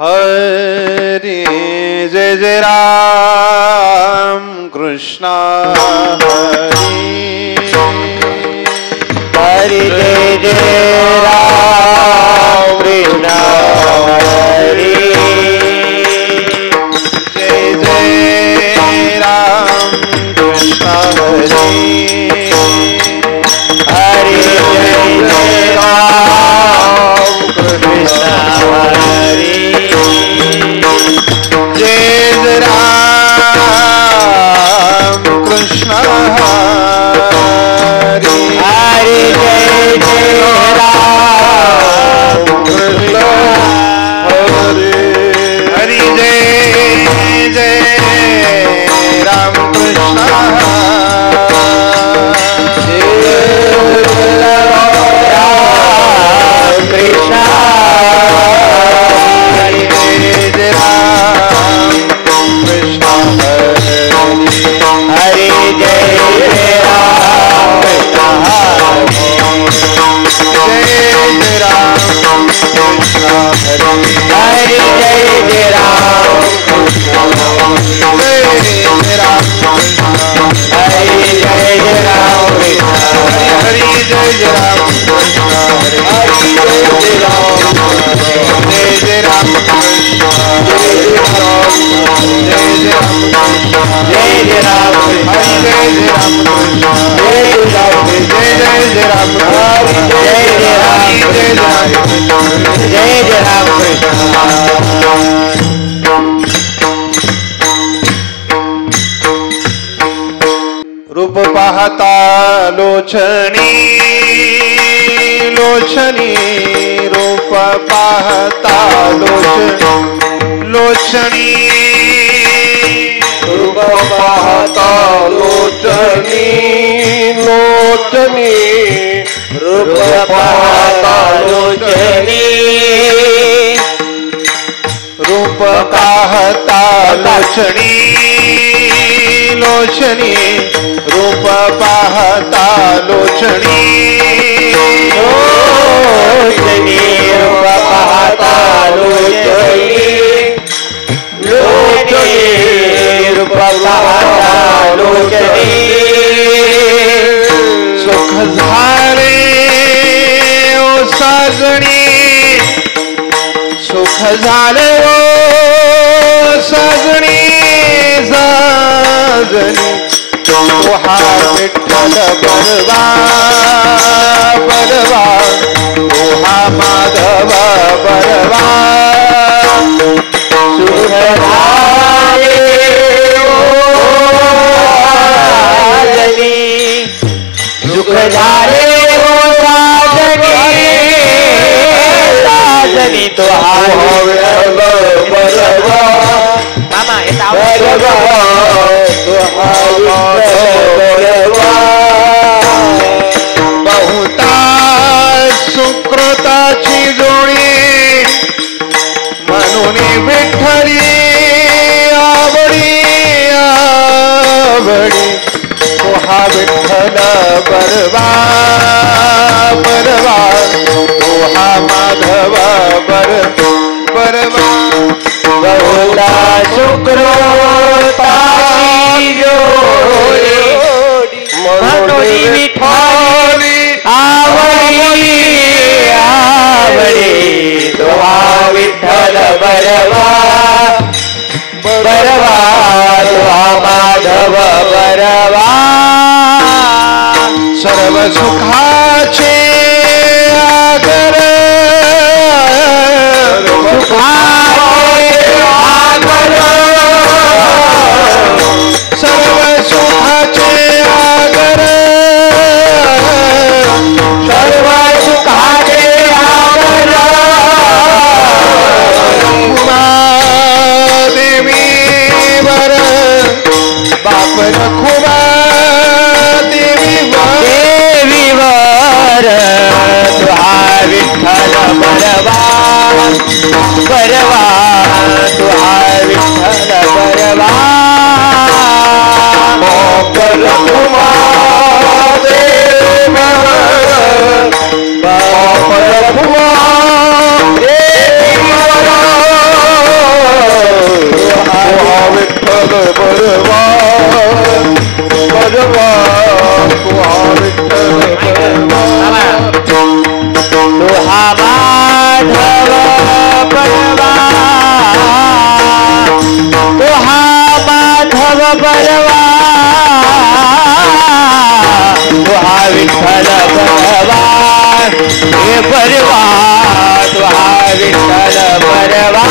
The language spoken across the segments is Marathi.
हरे जय जय राम कृष्ण हरे हरे जय जय राम कृष्ण हरे जय जय राम कृष्ण हरे हरे जय जय राम कृष्ण हरे जय जय राम कृष्ण हरे हरे जय जय राम कृष्ण हरे हरि जय जय राम कृष्ण कृष्ण हरि जय जय राम कृष्ण हरे जय जय राम जय जय राम कृष्ण हरे हरे जय जय राम जय जय राम कृष्ण हरे जय जय राम हरि जय जय राम कृष्ण हरे हरे जय जय राम जय जय राम कृष्ण जय जय राम जय जय राम कृष्ण जय जय राम हरि जय जय राम कृष्ण जय जय राम जय जय राम हरे जय जय राम जय जय राम कृष्ण जय जय राम कृष्ण रूप पाहता लोचनी लोचनी रूप पाहता लोचनी रूप पाहता लोचनी लोचनी रूप पाहता लोचनी रूप पाहता लोचनी लोचनी रूप पाहता लोचनी लोचनी रूप पाहता लोचनी लोचनी रूप पाहता लोचनी सुख झाले ओ साजणी सुख झाले ओ साजणी साजणी तो हा विठ्ठल बलवा बलवा तो हा माधव बलवा सुख झाले ओ साजनी सुख झाले ओ साजनी साजनी तो बरवा मामा येता बरवा तो बरवा बहुता सुकृताची जोडी म्हणून विठ्ठली आवडी आवडी तो हा विठ्ठल बरवा बरवा तो हा माधव बरवा बहुता शुक्रताची जोडी म्हणून विठ्ठली आवडी आवडी तो हा विठ्ठल बरवा बरवा तो हा माधव बरवा सर्व सुखाचे आगर सर्व सुखाचे आगर सर्व सुखाचे आगर उमा देवी वर बाप रखुमा देवी वर बरवा तुहा विठ्ठल बरवा हे बरवा तुहा विठ्ठल बरवा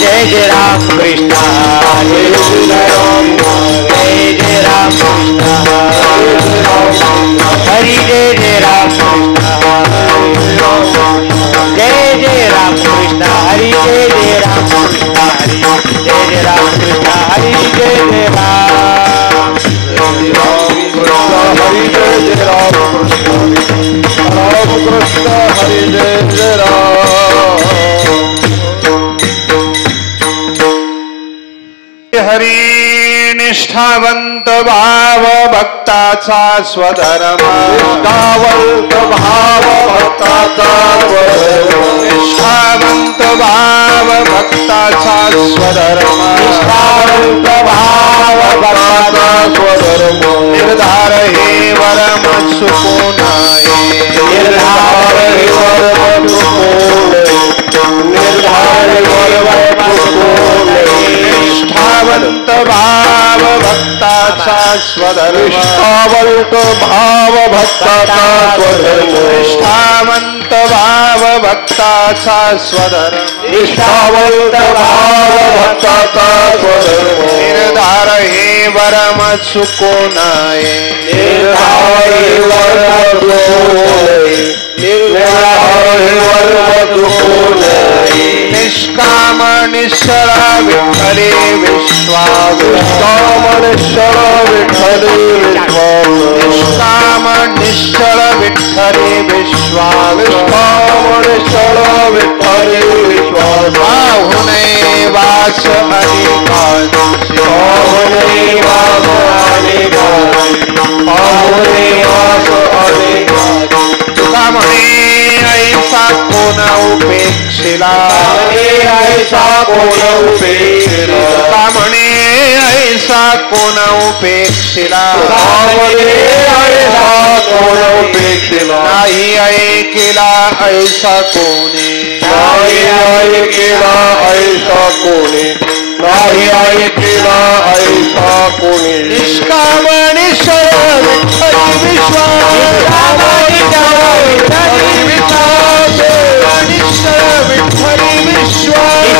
जय जय राम कृष्ण जय जय राम कृष्ण हरि जय जय राम कृष्ण जय जय राम कृष्ण हरि जय जय राम कृष्ण हरि जय जय राम कृष्ण हरि जय जय राम हरि जय जय राम कृष्ण राम कृष्ण हरि जय जय राम हरी निष्ठावंत भाव भक्ताचा स्वधर्म निष्ठावंत भाव भक्ताचा स्वधर्म निष्ठावंत भाव भक्ताचा स्वधर्म निष्ठावंत भाव भक्ताचा स्वधर्म निर्धार हे वरम सुकोनाये निर्धार हे वरम सुकोनाये निर्धार हे वरम सुकोनाये निष्ठावंत भाव भक्ताचा स्वधर्म निष्ठावंत भाव भक्ताचा स्वधर्म निष्ठावंत भाव भक्ताचा स्वधर्म निष्ठावंत भाव भक्ताचा स्वधर्म निर्धार हे वरम चुकोनाये निर्धार हे वरम चुकोनाये निर्धार हे वरम चुकोनाये निष्काम निश्चल विठ्ठले विश्वास निष्काम निश्चल विठ्ठले विश्वास निष्काम निश्चल विठ्ठले विश्वास निष्काम निश्चल विठ्ठले विश्वास पाहुणे वास अनेकांची पाहुणे वास अनेकांची पाहुणे वास अनेकांची तुका म्हणे ऐसा कोण उपेक्षिला ऐसा कोण उपेक्षिला तुका म्हणे ऐसा कोण उपेक्षिला ऐसा कोण उपेक्षिला नाही ऐकिला ऐसा कोणी नाही ऐकिला ऐसा कोणी नाही ऐकिला ऐसा कोणी निष्काम निश्चल विठ्ठली विश्वास निश्चल विठ्ठली विश्वास विठ्ठली विश्वास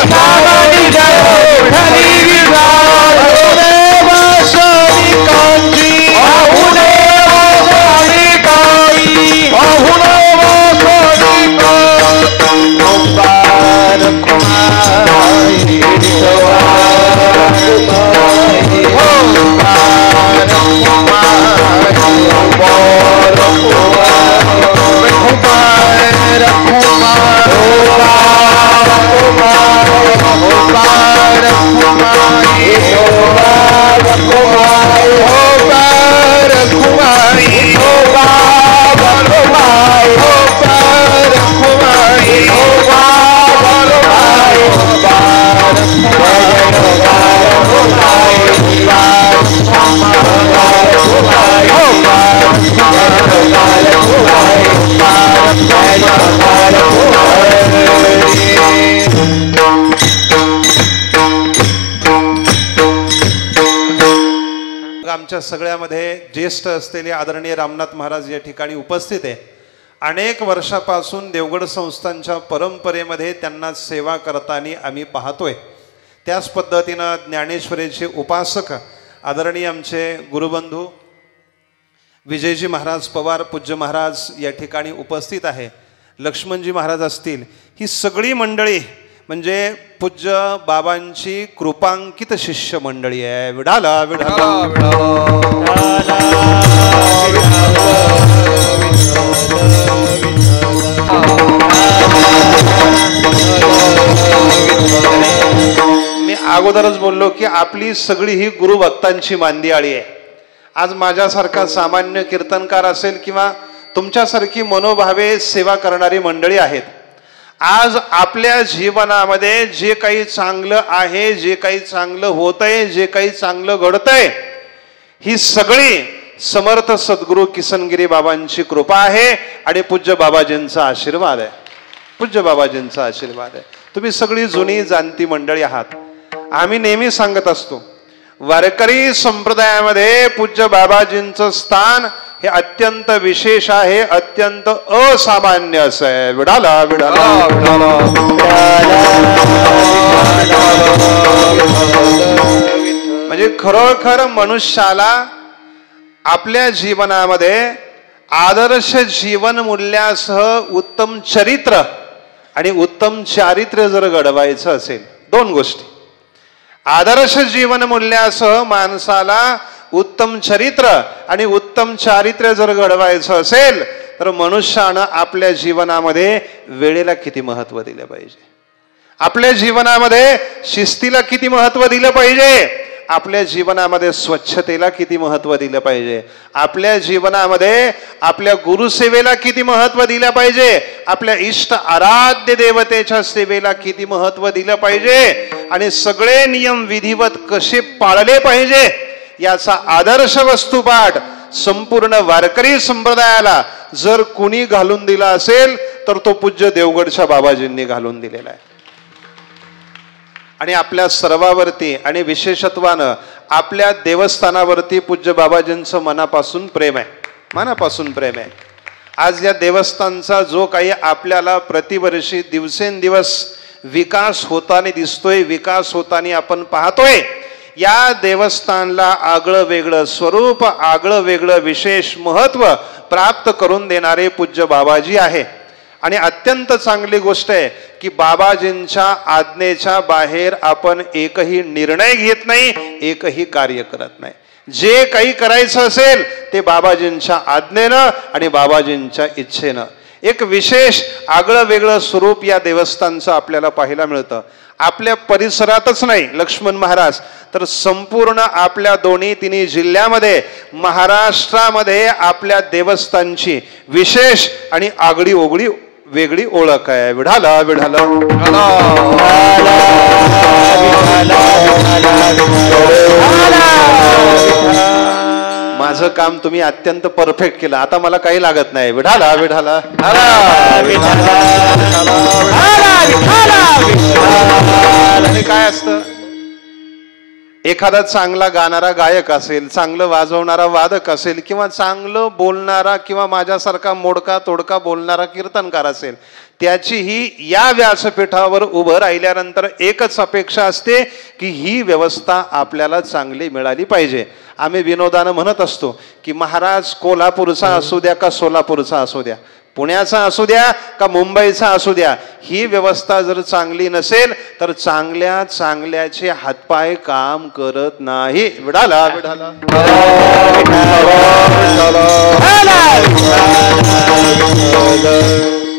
कांची पाहुणे वासनी काई पाहुणे वासनी कुमार कुमारी आमच्या सगळ्यामध्ये ज्येष्ठ असलेले आदरणीय रामनाथ महाराज या ठिकाणी उपस्थित आहे. अनेक वर्षापासून देवगड संस्थांच्या परंपरेमध्ये त्यांना सेवा करताना आम्ही पाहतोय. त्याच पद्धतीनं ज्ञानेश्वरीचे उपासक आदरणीय आमचे गुरुबंधू विजयजी महाराज पवार पूज्य महाराज या ठिकाणी उपस्थित आहे. लक्ष्मणजी महाराज असतील, ही सगळी मंडळी म्हणजे पूज्य बाबांची कृपांकित शिष्य मंडळी आहे. विडाला विडाला मी अगोदरच बोललो की आपली सगळी ही गुरुभक्तांची मांदियाळी आहे. आज माझ्यासारखा सामान्य कीर्तनकार असेल किंवा तुमच्यासारखी मनोभावे सेवा करणारी मंडळी आहेत. आज आपल्या जीवनामध्ये जे काही चांगलं आहे, जे काही चांगलं होतंय, जे काही चांगलं घडतंय, ही सगळी समर्थ सद्गुरू किसनगिरी बाबांची कृपा आहे आणि पूज्य बाबाजींचा आशीर्वाद आहे. पूज्य बाबाजींचा आशीर्वाद आहे. तुम्ही सगळी जुनी जाणती मंडळी आहात. आम्ही नेहमी सांगत असतो, वारकरी संप्रदायामध्ये पूज्य बाबाजींचं स्थान हे अत्यंत विशेष आहे, अत्यंत असामान्य असं आहे. विडाला विडाला म्हणजे खरोखर मनुष्याला आपल्या जीवनामध्ये आदर्श जीवन मूल्यासह उत्तम चरित्र आणि उत्तम चारित्र्य जर घडवायचं असेल, दोन गोष्टी. आदर्श जीवन मूल्यासह माणसाला उत्तम चरित्र आणि उत्तम चारित्र्य जर घडवायचं असेल तर मनुष्यानं आपल्या जीवनामध्ये वेळेला किती महत्व दिलं पाहिजे, आपल्या जीवनामध्ये शिस्तीला किती महत्व दिलं पाहिजे, आपल्या जीवनामध्ये स्वच्छतेला किती महत्व दिलं पाहिजे, आपल्या जीवनामध्ये आपल्या गुरुसेवेला किती महत्व दिलं पाहिजे, आपल्या इष्ट आराध्य देवतेच्या सेवेला किती महत्व दिलं पाहिजे आणि सगळे नियम विधिवत कसे पाळले पाहिजे याचा आदर्श वस्तुपाठ संपूर्ण वारकरी संप्रदायाला जर कुणी घालून दिला असेल तर तो पूज्य देवगडच्या बाबाजींनी घालून दिलेला आहे. आणि आपल्या सर्वावरती आणि विशेषत्वानं आपल्या देवस्थानावरती पूज्य बाबाजींचं मनापासून प्रेम आहे, मनापासून प्रेम आहे. आज या देवस्थानचा जो काही आपल्याला प्रतिवर्षी दिवसेंदिवस विकास होताना दिसतोय, विकास होताना आपण पाहतोय, या देवस्थानला आगळं वेगळं स्वरूप, आगळं वेगळं विशेष महत्व प्राप्त करून देणारे पूज्य बाबाजी आहे. आणि अत्यंत चांगली गोष्ट आहे की बाबाजींच्या आज्ञेच्या बाहेर आपण एकही निर्णय घेत नाही, एकही कार्य करत नाही. जे काही करायचं असेल ते बाबाजींच्या आज्ञेनं आणि बाबाजींच्या इच्छेनं. एक विशेष आगळं वेगळं स्वरूप या देवस्थानचं आपल्याला पाहायला मिळतं. आपल्या परिसरातच नाही लक्ष्मण महाराज, तर संपूर्ण आपल्या दोन्ही तिन्ही जिल्ह्यामध्ये, महाराष्ट्रामध्ये आपल्या देवस्थानची विशेष आणि आगळी ओगळी वेगळी ओळख आहे. विढाला विढाला माझं काम तुम्ही अत्यंत परफेक्ट केलं, आता मला काही लागत नाही. विढाला विढाला काय असतं, एखादा चांगला गाणारा गायक असेल, चांगलं वाजवणारा वादक असेल, किंवा चांगलं बोलणारा किंवा माझ्यासारखा मोडका तोडका बोलणारा कीर्तनकार असेल, त्याचीही या व्यासपीठावर उभं राहिल्यानंतर एकच अपेक्षा असते की ही व्यवस्था आपल्याला चांगली मिळाली पाहिजे. आम्ही विनोदानं म्हणत असतो की महाराज कोल्हापूरचा असू द्या का सोलापूरचा असू द्या, पुण्याचा असू द्या का मुंबईचा असू द्या, ही व्यवस्था जर चांगली नसेल तर चांगल्या चांगल्याचे हातपाय काम करत नाही. विडाला विडाला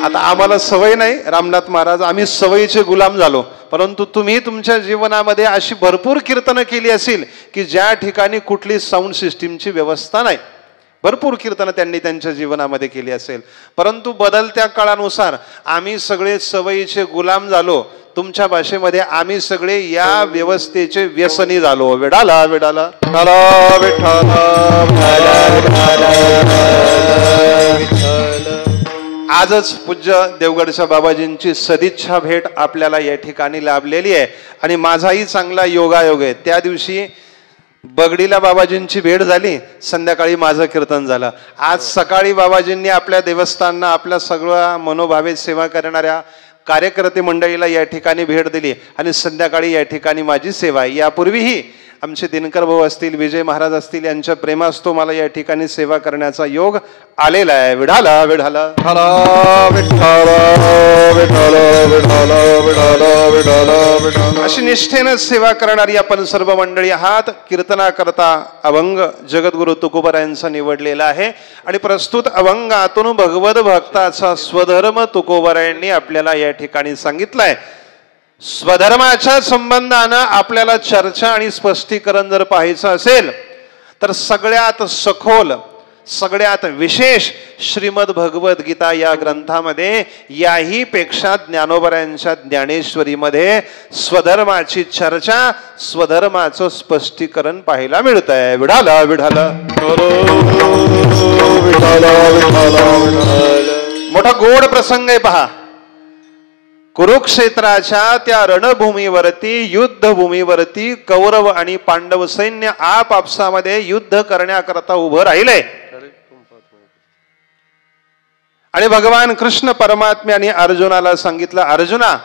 आता आम्हाला सवय नाही रामनाथ महाराज, आम्ही सवयीचे गुलाम झालो, परंतु तुम्ही तुमच्या जीवनामध्ये अशी भरपूर कीर्तनं केली असेल की ज्या ठिकाणी कुठली साऊंड सिस्टीमची व्यवस्था नाही. भरपूर कीर्तनं त्यांनी त्यांच्या जीवनामध्ये केली असेल, परंतु बदलत्या काळानुसार आम्ही सगळे सवयीचे गुलाम झालो. तुमच्या भाषेमध्ये आम्ही सगळे या व्यवस्थेचे व्यसनी झालो. विडाला विडाला आजच पूज्य देवगडच्या बाबाजींची सदिच्छा भेट आपल्याला या ठिकाणी लाभलेली आहे आणि माझाही चांगला योगायोग आहे. त्या दिवशी बगडीला बाबाजींची भेट झाली, संध्याकाळी माझं कीर्तन झालं. आज सकाळी बाबाजींनी आपल्या देवस्थानना आपल्या सगळ्या मनोभावे सेवा करणाऱ्या कार्यकर्ते मंडळीला या ठिकाणी भेट दिली आणि संध्याकाळी या ठिकाणी माझी सेवा आहे. यापूर्वीही आमचे दिनकर भाऊ असतील, विजय महाराज असतील, यांच्या प्रेमास्तव मला या ठिकाणी सेवा करण्याचा योग आलेला आहे. विढाला विढाला अशी निष्ठेनं सेवा करणारी आपण सर्व मंडळी आहात. कीर्तनाकरता अभंग जगद्गुरु तुकोबरायांचा निवडलेला आहे आणि प्रस्तुत अभंगातून भगवत भक्ताचा स्वधर्म तुकोबरायांनी आपल्याला या ठिकाणी सांगितलाय. स्वधर्माच्या संबंधानं आपल्याला चर्चा आणि स्पष्टीकरण जर पाहायचं असेल तर सगळ्यात सखोल, सगळ्यात विशेष श्रीमद भगवत गीता या ग्रंथामध्ये याही पेक्षा ज्ञानोबरायांच्या ज्ञानेश्वरीमध्ये स्वधर्माची चर्चा, स्वधर्माचं स्पष्टीकरण पाहायला मिळत आहे. विढाला विढाला मोठा गोड प्रसंग आहे पहा. कुरुक्षेत्राच्या त्या रणभूमीवरती, युद्धभूमीवरती कौरव आणि पांडव सैन्य आपापसामध्ये युद्ध करण्याकरता उभं राहिले. आणि भगवान कृष्ण परमात्म्याने अर्जुनाला सांगितलं, अर्जुना,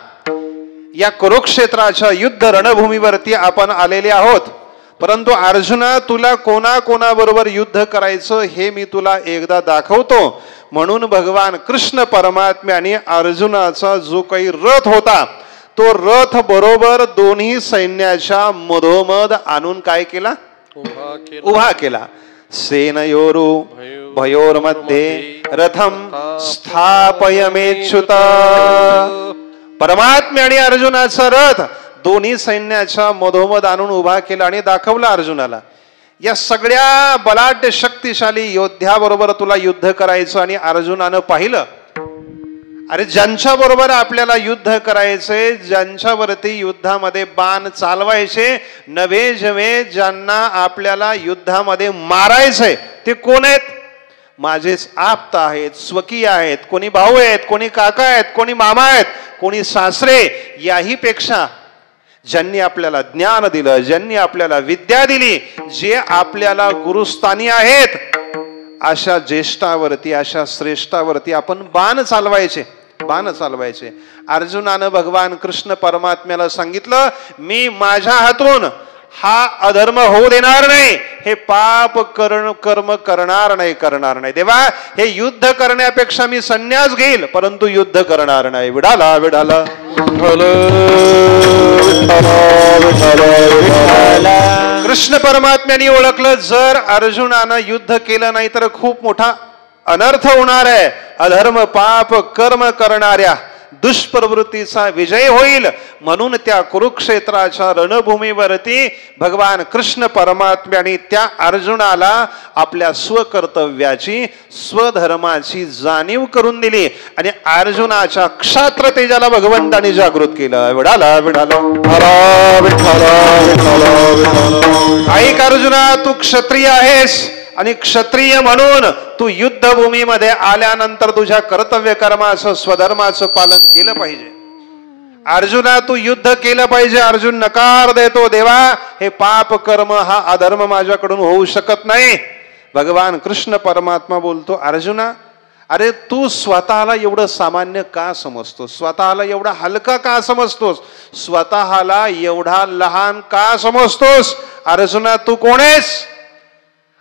या कुरुक्षेत्राच्या युद्ध रणभूमीवरती आपण आलेले आहोत, परंतु अर्जुना, तुला कोणाकोणाबरोबर युद्ध करायचं हे मी तुला एकदा दाखवतो. म्हणून भगवान कृष्ण परमात्म्याने अर्जुनाचा जो काही रथ होता तो रथ बरोबर दोन्ही सैन्याच्या मधोमध आणून काय केला? उभा केला. सेनयोरु भयोर्मध्ये रथम स्थापयमेच्युत. परमात्म्याने अर्जुनाचा रथ दोन्ही सैन्याच्या मधोमध आणून उभा केला आणि दाखवला अर्जुनाला, या सगळ्या बलाढ्य शक्तिशाली योद्ध्याबरोबर तुला युद्ध करायचं. आणि अर्जुनानं पाहिलं, अरे ज्यांच्या बरोबर आपल्याला युद्ध करायचंय, ज्यांच्यावरती युद्धामध्ये बाण चालवायचे, नवे जवे ज्यांना आपल्याला युद्धामध्ये मारायचंय ते कोण आहेत? माझेच आप्त आहेत, स्वकीय आहेत, कोणी भाऊ आहेत, कोणी काका आहेत, कोणी मामा आहेत, कोणी सासरे. याही पेक्षा ज्यांनी आपल्याला ज्ञान दिलं, ज्यांनी आपल्याला विद्या दिली, जे आपल्याला गुरुस्थानी आहेत, अशा ज्येष्ठावरती, अशा श्रेष्ठावरती आपण बाण चालवायचे. अर्जुनानं भगवान कृष्ण परमात्म्याला सांगितलं, मी माझ्या हातून हा अधर्म होऊ देणार नाही, हे पाप कर्म करणार नाही देवा. हे युद्ध करण्यापेक्षा मी संन्यास घेईल, परंतु युद्ध करणार नाही. विडाला विडाला कृष्ण परमात्म्याने ओळखलं, जर अर्जुनानं युद्ध केलं नाही तर खूप मोठा अनर्थ होणार आहे. अधर्म पाप कर्म करणाऱ्या दुष्प्रवृत्तीचा विजय होईल. म्हणून त्या कुरुक्षेत्राच्या रणभूमीवरती भगवान कृष्ण परमात्म्याने त्या अर्जुनाला आपल्या स्वकर्तव्याची, स्वधर्माची जाणीव करून दिली आणि अर्जुनाच्या क्षात्र तेजाला भगवंताने जागृत केलं. विडाला विडाला ऐक अर्जुना, तू क्षत्रिय आहेस आणि क्षत्रिय म्हणून तू युद्धभूमीमध्ये आल्यानंतर तुझ्या कर्तव्य कर्माचं, स्वधर्माचं पालन केलं पाहिजे. अर्जुना, तू युद्ध केलं पाहिजे. अर्जुन नकार देतो, देवा हे पाप कर्म, हा अधर्म माझ्याकडून होऊ शकत नाही. भगवान कृष्ण परमात्मा बोलतो, अर्जुना, अरे तू स्वतःला एवढं सामान्य का समजतोस? स्वतःला एवढा हलका का समजतोस? स्वतःला एवढा लहान का समजतोस? अर्जुना, तू कोण आहेस?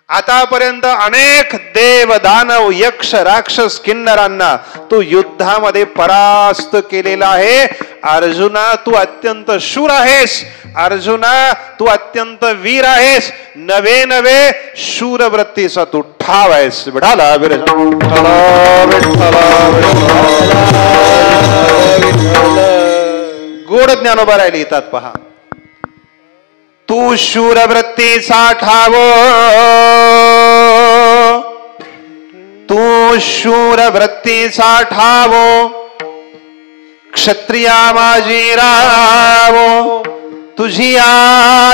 आतापर्यंत अनेक देव, दानव, यक्ष, राक्षस, किन्नरांना तू युद्धामध्ये परास्त केलेला आहे. अर्जुना, तू अत्यंत शूर आहेस. अर्जुना, तू अत्यंत वीर आहेस. नवे नवे शूर वृत्तीचा तू ठाव आहेस. विठाला गोड ज्ञानोबा राहिले लिहितात पहा. तू शूरवृत्तीचा ठाव, तू शूरवृत्तीचा ठाव, क्षत्रिया माझी राव, तुझिया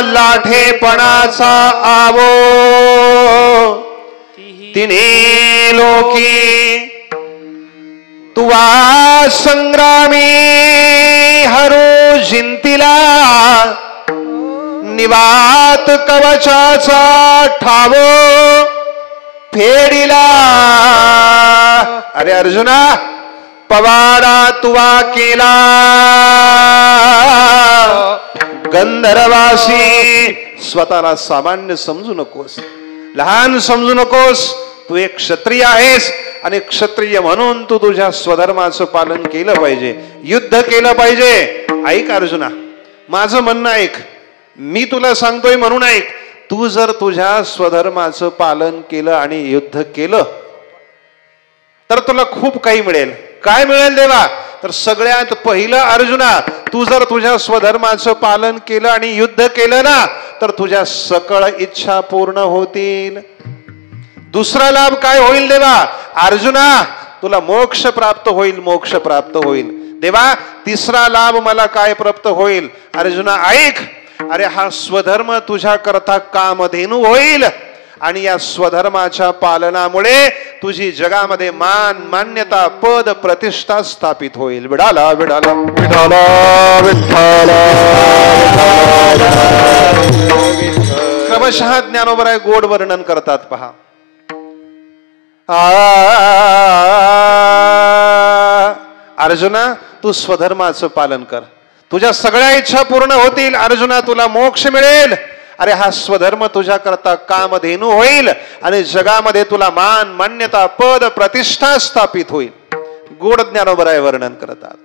लाठेपणाचा आवो, तिन्ही लोकी तुवा संग्रामी हरू जिंतीला, निवात कवचाचा ठावो फेडिला. अरे अर्जुना, पवाडा तुवा केला, गंधर्वासी. स्वतःला सामान्य समजू नकोस, लहान समजू नकोस. तू एक क्षत्रिय आहेस आणि क्षत्रिय म्हणून तू तुझ्या स्वधर्माचं पालन केलं पाहिजे, युद्ध केलं पाहिजे. ऐक अर्जुना, माझं म्हणणं ऐक, मी तुला सांगतोय म्हणून ऐक. तू जर तुझ्या स्वधर्माचं पालन केलं आणि युद्ध केलं तर तुला खूप काही मिळेल. काय मिळेल देवा? तर सगळ्यात पहिलं अर्जुना, तू जर तुझ्या स्वधर्माचं पालन केलं आणि युद्ध केलं ना, तर तुझ्या सकळ इच्छा पूर्ण होतील. दुसरा लाभ काय होईल देवा? अर्जुना तुला मोक्ष प्राप्त होईल, मोक्ष प्राप्त होईल. देवा तिसरा लाभ मला काय प्राप्त होईल? अर्जुना ऐक, अरे हा स्वधर्म तुझ्या करता कामधेनू होईल आणि या स्वधर्माच्या पालनामुळे तुझी जगामध्ये मान मान्यता पद प्रतिष्ठा स्थापित होईल. विडाला विडाला विडाला विठ्ठला. क्रमशः ज्ञानोबराय गोड वर्णन करतात पहा. अर्जुना तू स्वधर्माचं पालन कर, तुझ्या सगळ्या इच्छा पूर्ण होतील. अर्जुना तुला मोक्ष मिळेल. अरे हा स्वधर्म तुझ्या करता कामधेनू होईल आणि जगामध्ये तुला मान मान्यता पद प्रतिष्ठा स्थापित होईल. गोड ज्ञानोबराय वर्णन करतात.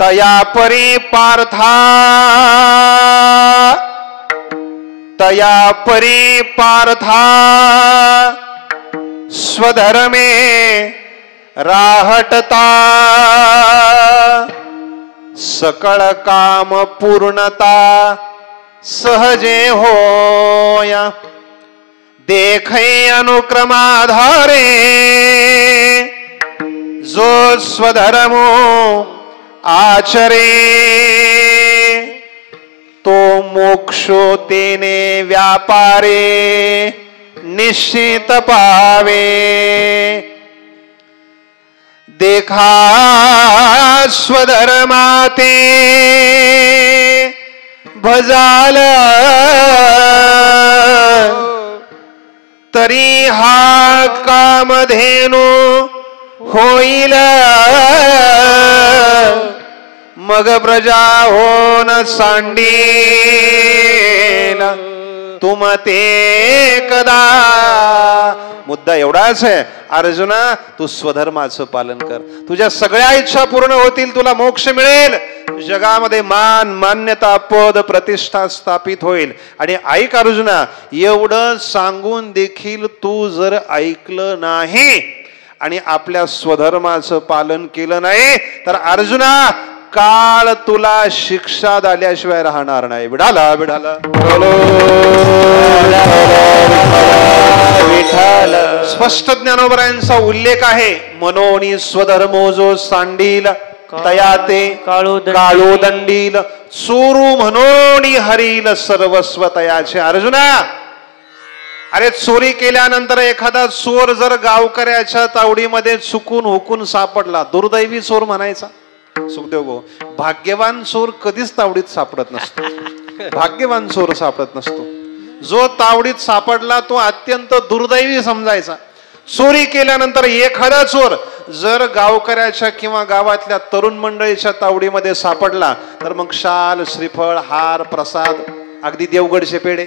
तया परी पार्था, तया परी पार्था स्वधर्मे राहटता सकळ काम पूर्णता सहजे होया. देखै अनुक्रमाधारे जो स्वधर्मो आचरे तो मोक्षो तेने व्यापारे निश्चित पावे. देखा स्वधर्माते भजाल तरी हा कामधेनू होईल. मग प्रजा होन सांडील तुम ते कदा. मुद्दा एवढाच आहे, अर्जुना तू स्वधर्माचं पालन कर, तुझ्या सगळ्या इच्छा पूर्ण होतील, तुला मोक्ष मिळेल, जगामध्ये मान मान्यता पद प्रतिष्ठा स्थापित होईल. आणि ऐक अर्जुना, एवढं सांगून देखील तू जर ऐकलं नाही आणि आपल्या स्वधर्माचं पालन केलं नाही तर अर्जुना काळ तुला शिक्षा झाल्याशिवाय राहणार नाही. विडाला विडाला स्पष्ट ज्ञानोबरायांचा उल्लेख आहे. मनोनी स्वधर्मो जो सांडील तया ते काळो दंडील चोरू म्हणोनी हरील सर्वस्व तयाचे. अर्जुना अरे चोरी केल्यानंतर एखादा चोर जर गावकऱ्याच्या तावडीमध्ये चुकून हुकून सापडला, दुर्दैवी चोर म्हणायचा. सुखदेव गो, भाग्यवान चोर कधीच तावडीत सापडत नसतो. भाग्यवान चोर सापडत नसतो. जो तावडीत सापडला तो अत्यंत दुर्दैवी समजायचा. चोरी केल्यानंतर एखादा चोर जर गावकऱ्याच्या किंवा गावातल्या तरुण मंडळीच्या तावडीमध्ये सापडला तर मग शाल श्रीफळ हार प्रसाद अगदी देवगडचे पेढे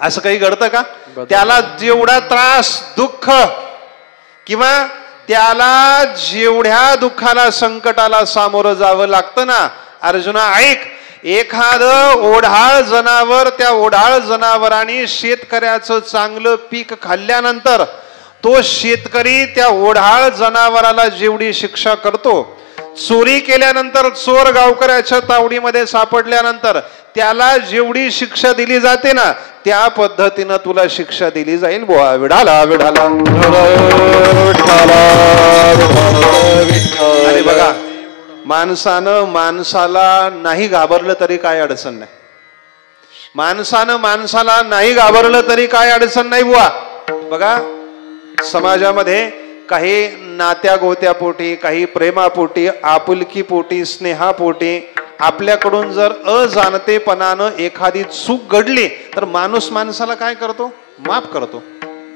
असं काही घडतं का? त्याला जेवढा त्रास दुःख किंवा त्याला जेवढ्या दुःखाला संकटाला सामोरं जावं लागतं ना, अर्जुना ऐक, एखादं ओढाळ जनावर, त्या ओढाळ जनावरांनी शेतकऱ्याचं चांगलं पीक खाल्ल्यानंतर तो शेतकरी त्या ओढाळ जनावराला जेवढी शिक्षा करतो, चोरी केल्यानंतर चोर गावकऱ्याच्या तावडीमध्ये सापडल्यानंतर त्याला जेवढी शिक्षा दिली जाते ना त्या पद्धतीनं तुला शिक्षा दिली जाईल. बुवा विडाला विडाला. अरे बघा, माणसानं माणसाला नाही घाबरलं तरी काय अडचण नाही. माणसानं माणसाला नाही घाबरलं तरी काय अडचण नाही बुवा. बघा समाजामध्ये काही नात्या गोत्यापोटी, काही प्रेमापोटी, आपुलकीपोटी, स्नेहापोटी आपल्याकडून जर अजाणतेपणानं एखादी चूक घडली तर माणूस माणसाला काय करतो? माफ करतो.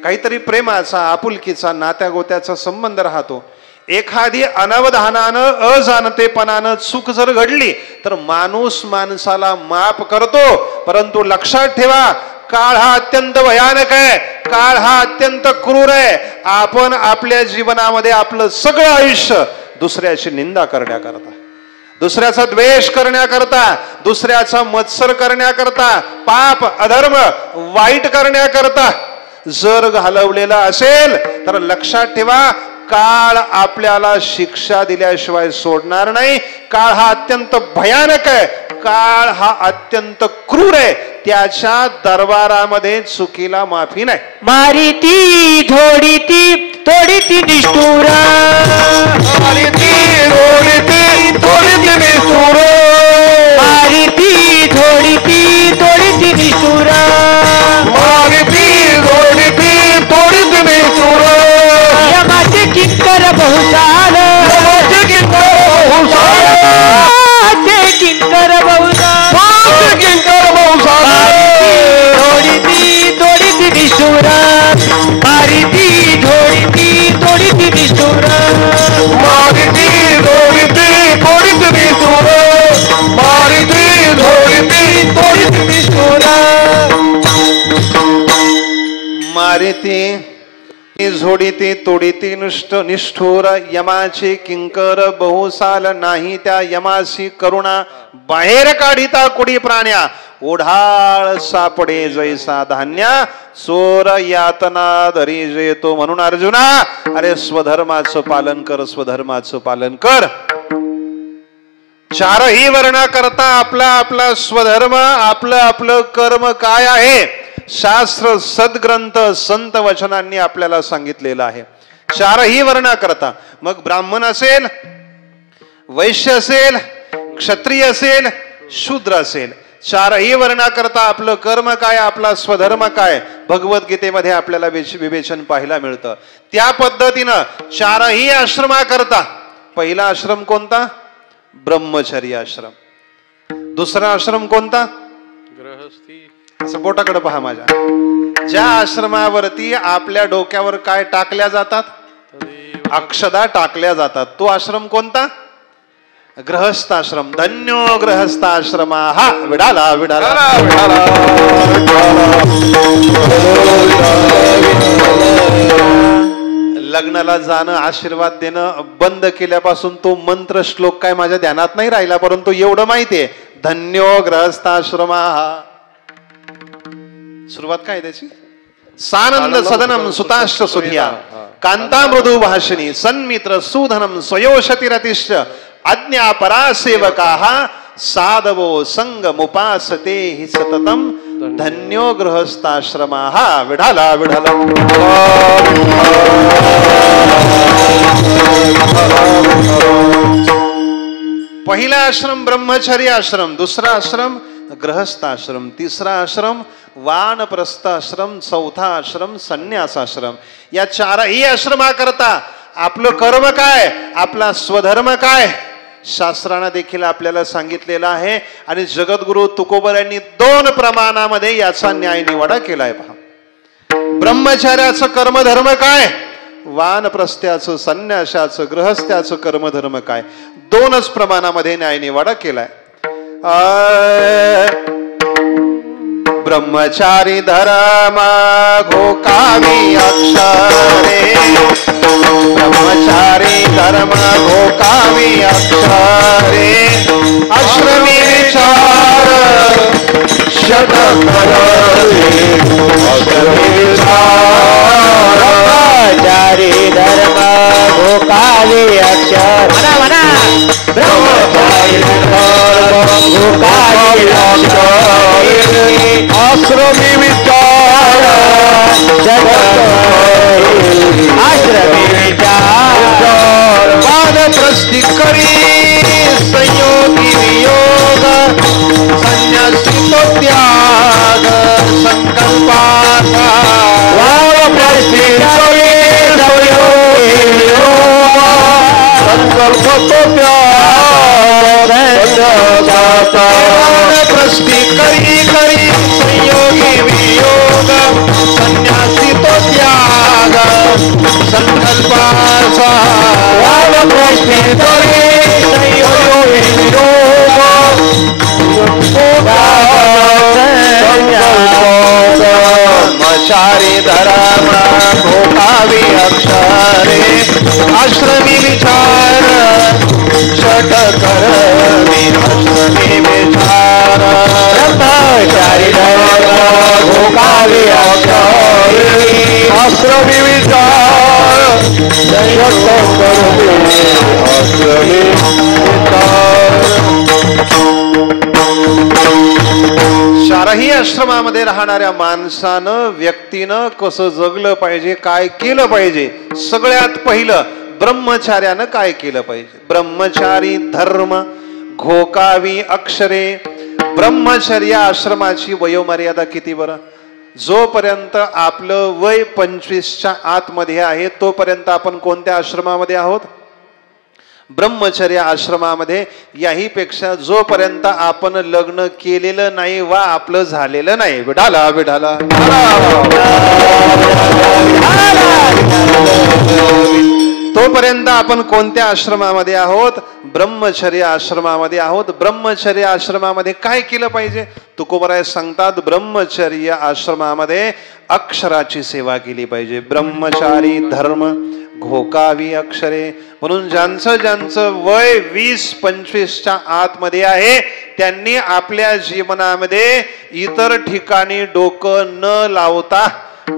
काहीतरी प्रेमाचा आपुलकीचा नात्या गोत्याचा संबंध राहतो. एखादी अनवधानानं अजाणतेपणानं चूक जर घडली तर माणूस माणसाला माफ करतो. परंतु लक्षात ठेवा, काळ हा अत्यंत भयानक आहे, काळ हा अत्यंत क्रूर आहे. आपण आपल्या जीवनामध्ये आपलं सगळं आयुष्य दुसऱ्याची निंदा करण्याकरता, दुसऱ्याचा द्वेष करण्याकरता, दुसऱ्याचा मत्सर करण्याकरता, पाप अधर्म वाईट करण्याकरता जर घालवलेला असेल तर लक्षात ठेवा, काळ आपल्याला शिक्षा दिल्याशिवाय सोडणार नाही. काळ हा अत्यंत भयानक आहे. काळ हा अत्यंत क्रूर आहे. त्याच्या दरबारामध्ये चुकीला माफी नाही. मारिती धोडीती तोडीती निष्ठुर, मारिती धोडीती तोडीती निष्ठुर, मारिती धोडीती तोडीती निष्ठुर, मारिती धोडीती तोडीती निष्ठुर, यमाचे किंकर बहुसाल, यमाचे किंकर बहुसाल, किंकर बहुसाल, किंकर बहुसाल, धोडीती तोडीती निष्ठुर, मारिती धोडीती तोडीती निष्ठुर, मारिती धोडीती तोडीती निष्ठुर, मारिती धोडीती तोडीती निष्ठुर, मारिती झोडीती तोडीती निष्ठुर, यमाचे किंकर बहुसाल नाही त्या यमासी करुणा, बाहेर काढिता कुडी प्राण्या, ओढाळ सापडे जैसा धान्य, चोर यातना धरी जेतो. म्हणून अर्जुना, अरे स्वधर्माचं पालन कर, स्वधर्माचं पालन कर. चारही वर्ण करता आपला आपला स्वधर्म, आपलं आपलं कर्म काय आहे, शास्त्र सद्ग्रंथ संत वचनांनी आपल्याला सांगितलेलं आहे. चारही वर्ण करता, मग ब्राह्मण असेल, वैश्य असेल, क्षत्रिय असेल, शूद्र असेल, चारही वर्णा करता आपलं कर्म काय, आपला स्वधर्म काय, भगवद्गीतेमध्ये आपल्याला विवेचन पाहायला मिळतं. त्या पद्धतीनं चारही आश्रमा करता पहिला आश्रम कोणता, ब्रह्मचर्य आश्रम. दुसरा आश्रम कोणता, गृहस्थी. असं बोटाकडे पहा माझ्या. ज्या आश्रमावरती आपल्या डोक्यावर काय टाकल्या जातात, अक्षदा टाकल्या जातात, तो आश्रम कोणता, गृहस्थाश्रम. धन्यो गृहस्थाश्रमा हा विडाला विडाला. लग्नाला जाणं, आशीर्वाद देणं बंद केल्यापासून तो मंत्र श्लोक काय माझ्या ध्यानात नाही राहिला, परंतु एवढं माहितीये, धन्यो गृहस्थाश्रमा. सुरुवात काय त्याची, सानंद सदनम सुताश्च सुधिया, कांता मृदू भाषिणी, सन्मित्र सुधनम स्वयोषतिरतिश्च, आज्ञा परासेवकाः साधवो संगमुपासते हि सततम, धन्यो गृहस्थाश्रमाः. विढाला विढाला. पहिला आश्रम ब्रह्मचर्य आश्रम, दुसरा आश्रम गृहस्थाश्रम, तिसरा आश्रम वानप्रस्थ आश्रम, चौथा आश्रम संन्यासाश्रम. या चारही आश्रमा करता आपलं कर्म काय, आपला स्वधर्म काय, शास्त्राने देखील आपल्याला सांगितलेलं आहे. आणि जगद्गुरु तुकोबर यांनी 2 प्रमाणामध्ये याचा न्याय निवाडा केलाय. पहा, ब्रह्मचार्याचं कर्मधर्म काय, वानप्रस्थ्याचं, संन्यासाचं, गृहस्थ्याचं कर्मधर्म काय, 2च प्रमाणामध्ये न्याय निवाडा केलाय. ब्रह्मचारी धर्म घोकावी अक्षरे, ब्रह्मचारी धर्म घोकावी अक्षरे, आश्रमी विचार शत ब्रह्मचारी धर्म घोकावी अक्षर. म्हणा म्हणा, ब्रह्मचारी धर्म घोकावी अक्षरे, आश्रमी विचार आश्रमी विचार, वानप्रस्थी करी संयोगी वियोग, संन्यासी तो त्याग संकल्पाचा, वानप्रस्थी करी संयोगी वियोग, संकल्प तो त्याग संन्यासाचा, वानप्रस्थी करी करी संयोगी वियोग, संन्यासी तो त्याग संकल्पाचा, वानप्रस्थी करी संयोगी वियोग, ब्रह्मचारी धर्म घोकावी अक्षरे, आश्रमी विचार षट करवी, आश्रमी विचार, ब्रह्मचारी धर्म घोकावी अक्षरे, आश्रमी विचार चारही आश्रमामध्ये राहणाऱ्या माणसानं व्यक्तीनं कसं जगलं पाहिजे, काय केलं पाहिजे. सगळ्यात पहिलं ब्रह्मचार्यानं काय केलं पाहिजे. ब्रह्मचारी धर्म घोकावी अक्षरे. ब्रह्मचर्य आश्रमाची वयोमर्यादा किती बरं. जोपर्यंत आपलं वय 25च्या आतमध्ये आहे तोपर्यंत आपण कोणत्या आश्रमामध्ये आहोत. ब्रह्मचर्य आश्रमामध्ये. याही पेक्षा जोपर्यंत आपण लग्न केलेलं नाही वा आपलं झालेलं नाही. विठाला विठाला. तोपर्यंत आपण कोणत्या आश्रमामध्ये आहोत. ब्रह्मचर्य आश्रमामध्ये आहोत. ब्रह्मचर्य आश्रमामध्ये काय केलं पाहिजे. तुकोबराय सांगतात ब्रह्मचर्य आश्रमामध्ये अक्षराची सेवा केली पाहिजे. ब्रह्मचारी धर्म घोकावी अक्षरे. म्हणून ज्यांचं ज्यांचं वय 20-25च्या आतमध्ये आहे त्यांनी आपल्या जीवनामध्ये इतर ठिकाणी डोकं न लावता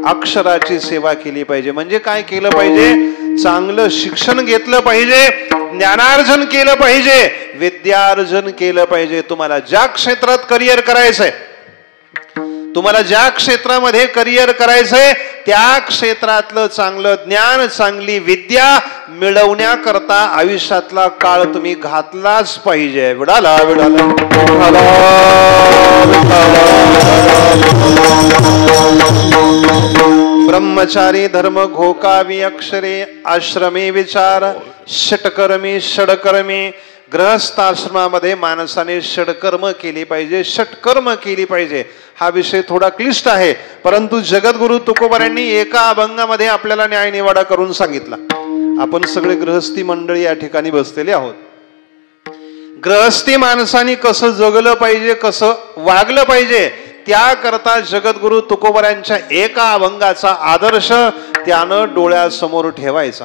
अक्षराची सेवा केली पाहिजे. म्हणजे काय केलं पाहिजे. चांगलं शिक्षण घेतलं पाहिजे. ज्ञानार्जन केलं पाहिजे. विद्यार्जन केलं पाहिजे. तुम्हाला ज्या क्षेत्रात करिअर करायचंय, तुम्हाला ज्या क्षेत्रामध्ये करिअर करायचंय त्या क्षेत्रातलं चांगलं ज्ञान चांगली विद्या मिळवण्याकरता आयुष्यातला काळ तुम्ही घातलाच पाहिजे. विडाला विडाला. ब्रह्मचारी धर्म घोकावी अक्षरे. आश्रमी विचार षटकर्मी षडकर्मी. गृहस्थाश्रमामध्ये माणसाने षडकर्म केली पाहिजे. षटकर्म केली पाहिजे. हा विषय थोडा क्लिष्ट आहे परंतु जगद्गुरु तुकोबारायांनी एका अभंगामध्ये आपल्याला न्याय निवाडा करून सांगितला. आपण सगळे गृहस्थी मंडळी या ठिकाणी बसलेले आहोत. गृहस्थी माणसाने कसं जगलं पाहिजे, कसं वागलं पाहिजे त्याकरता जगद्गुरु तुकोबारायांच्या एका अभंगाचा आदर्श त्यानं डोळ्यासमोर ठेवायचा.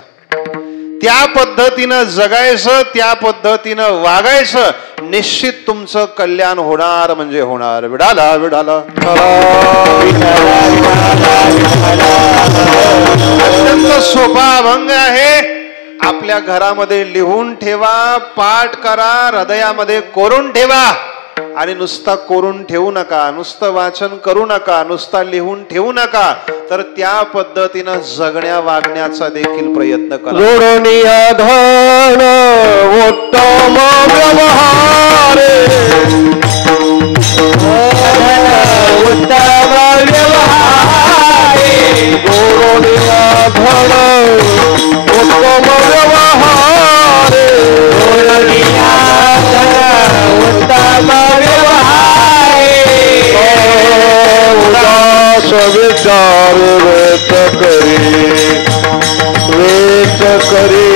त्या पद्धतीनं जगायचं, त्या पद्धतीनं वागायचं. निश्चित तुमचं कल्याण होणार म्हणजे होणार. विडाला विडाला. अत्यंत सोपा अभंग आहे. आपल्या घरामध्ये लिहून ठेवा, पाठ करा, हृदयामध्ये कोरून ठेवा. आणि नुसता कोरून ठेवू नका, नुसतं वाचन करू नका, नुसता लिहून ठेवू नका, तर त्या पद्धतीनं जगण्या वागण्याचा देखील प्रयत्न करा. जोडणीय धन उत्तम व्यवहार. उत्तम व्यवहार. जोडणीय धन उत्तम व्यवहार. जोडणीय धन उत्तम विचार वेच करी. वेच करी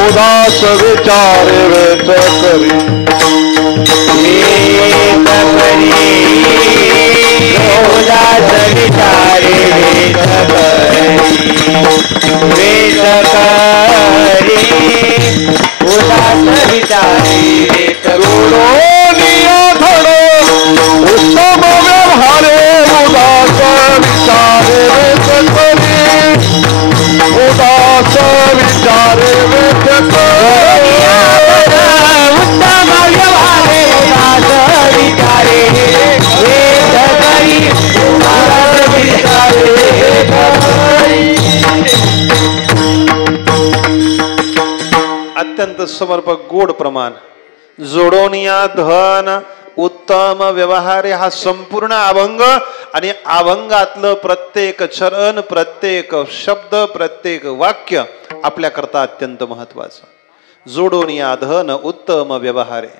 उदास विचार वेच करी. वेच करी उदास विचार वेच करी. वेच करी उदास विचार वेच करी. उत्तम व्यवहारे उदास विचारे वेच करी. उदास विचारे वेच करी. उत्तम व्यवहारे उदास विचारे वेच करी. उदास विचारे वेच करी. अत्यंत समर्पक गोड प्रमाण. जोडोनिया धन उत्तम व्यवहार हा संपूर्ण अभंग आणि अभंगातलं प्रत्येक चरण, प्रत्येक शब्द, प्रत्येक वाक्य आपल्याकरता अत्यंत महत्वाचं. जोडोनिया धन उत्तम व्यवहारे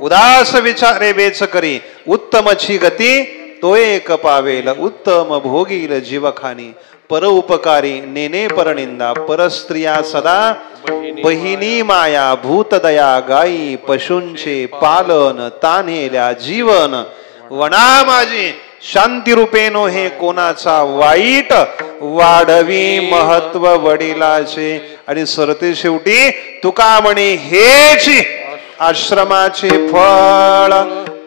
उदास विचारे वेच करी. उत्तमची गती तो एक पावेल. उत्तम भोगील जीवखानी. परोपकारी नेने परनिंदा. परस्त्रिया सदा बहिणी माया. भूतदया गाई पशूंचे पालन. तान्हेल्या जीवन वना माझी. शांती रूपेनो हे कोणाचा वाईट. वाढवी महत्व वडिलाचे. आणि सरते शेवटी तुका म्हणे हेची आश्रमाचे फळ.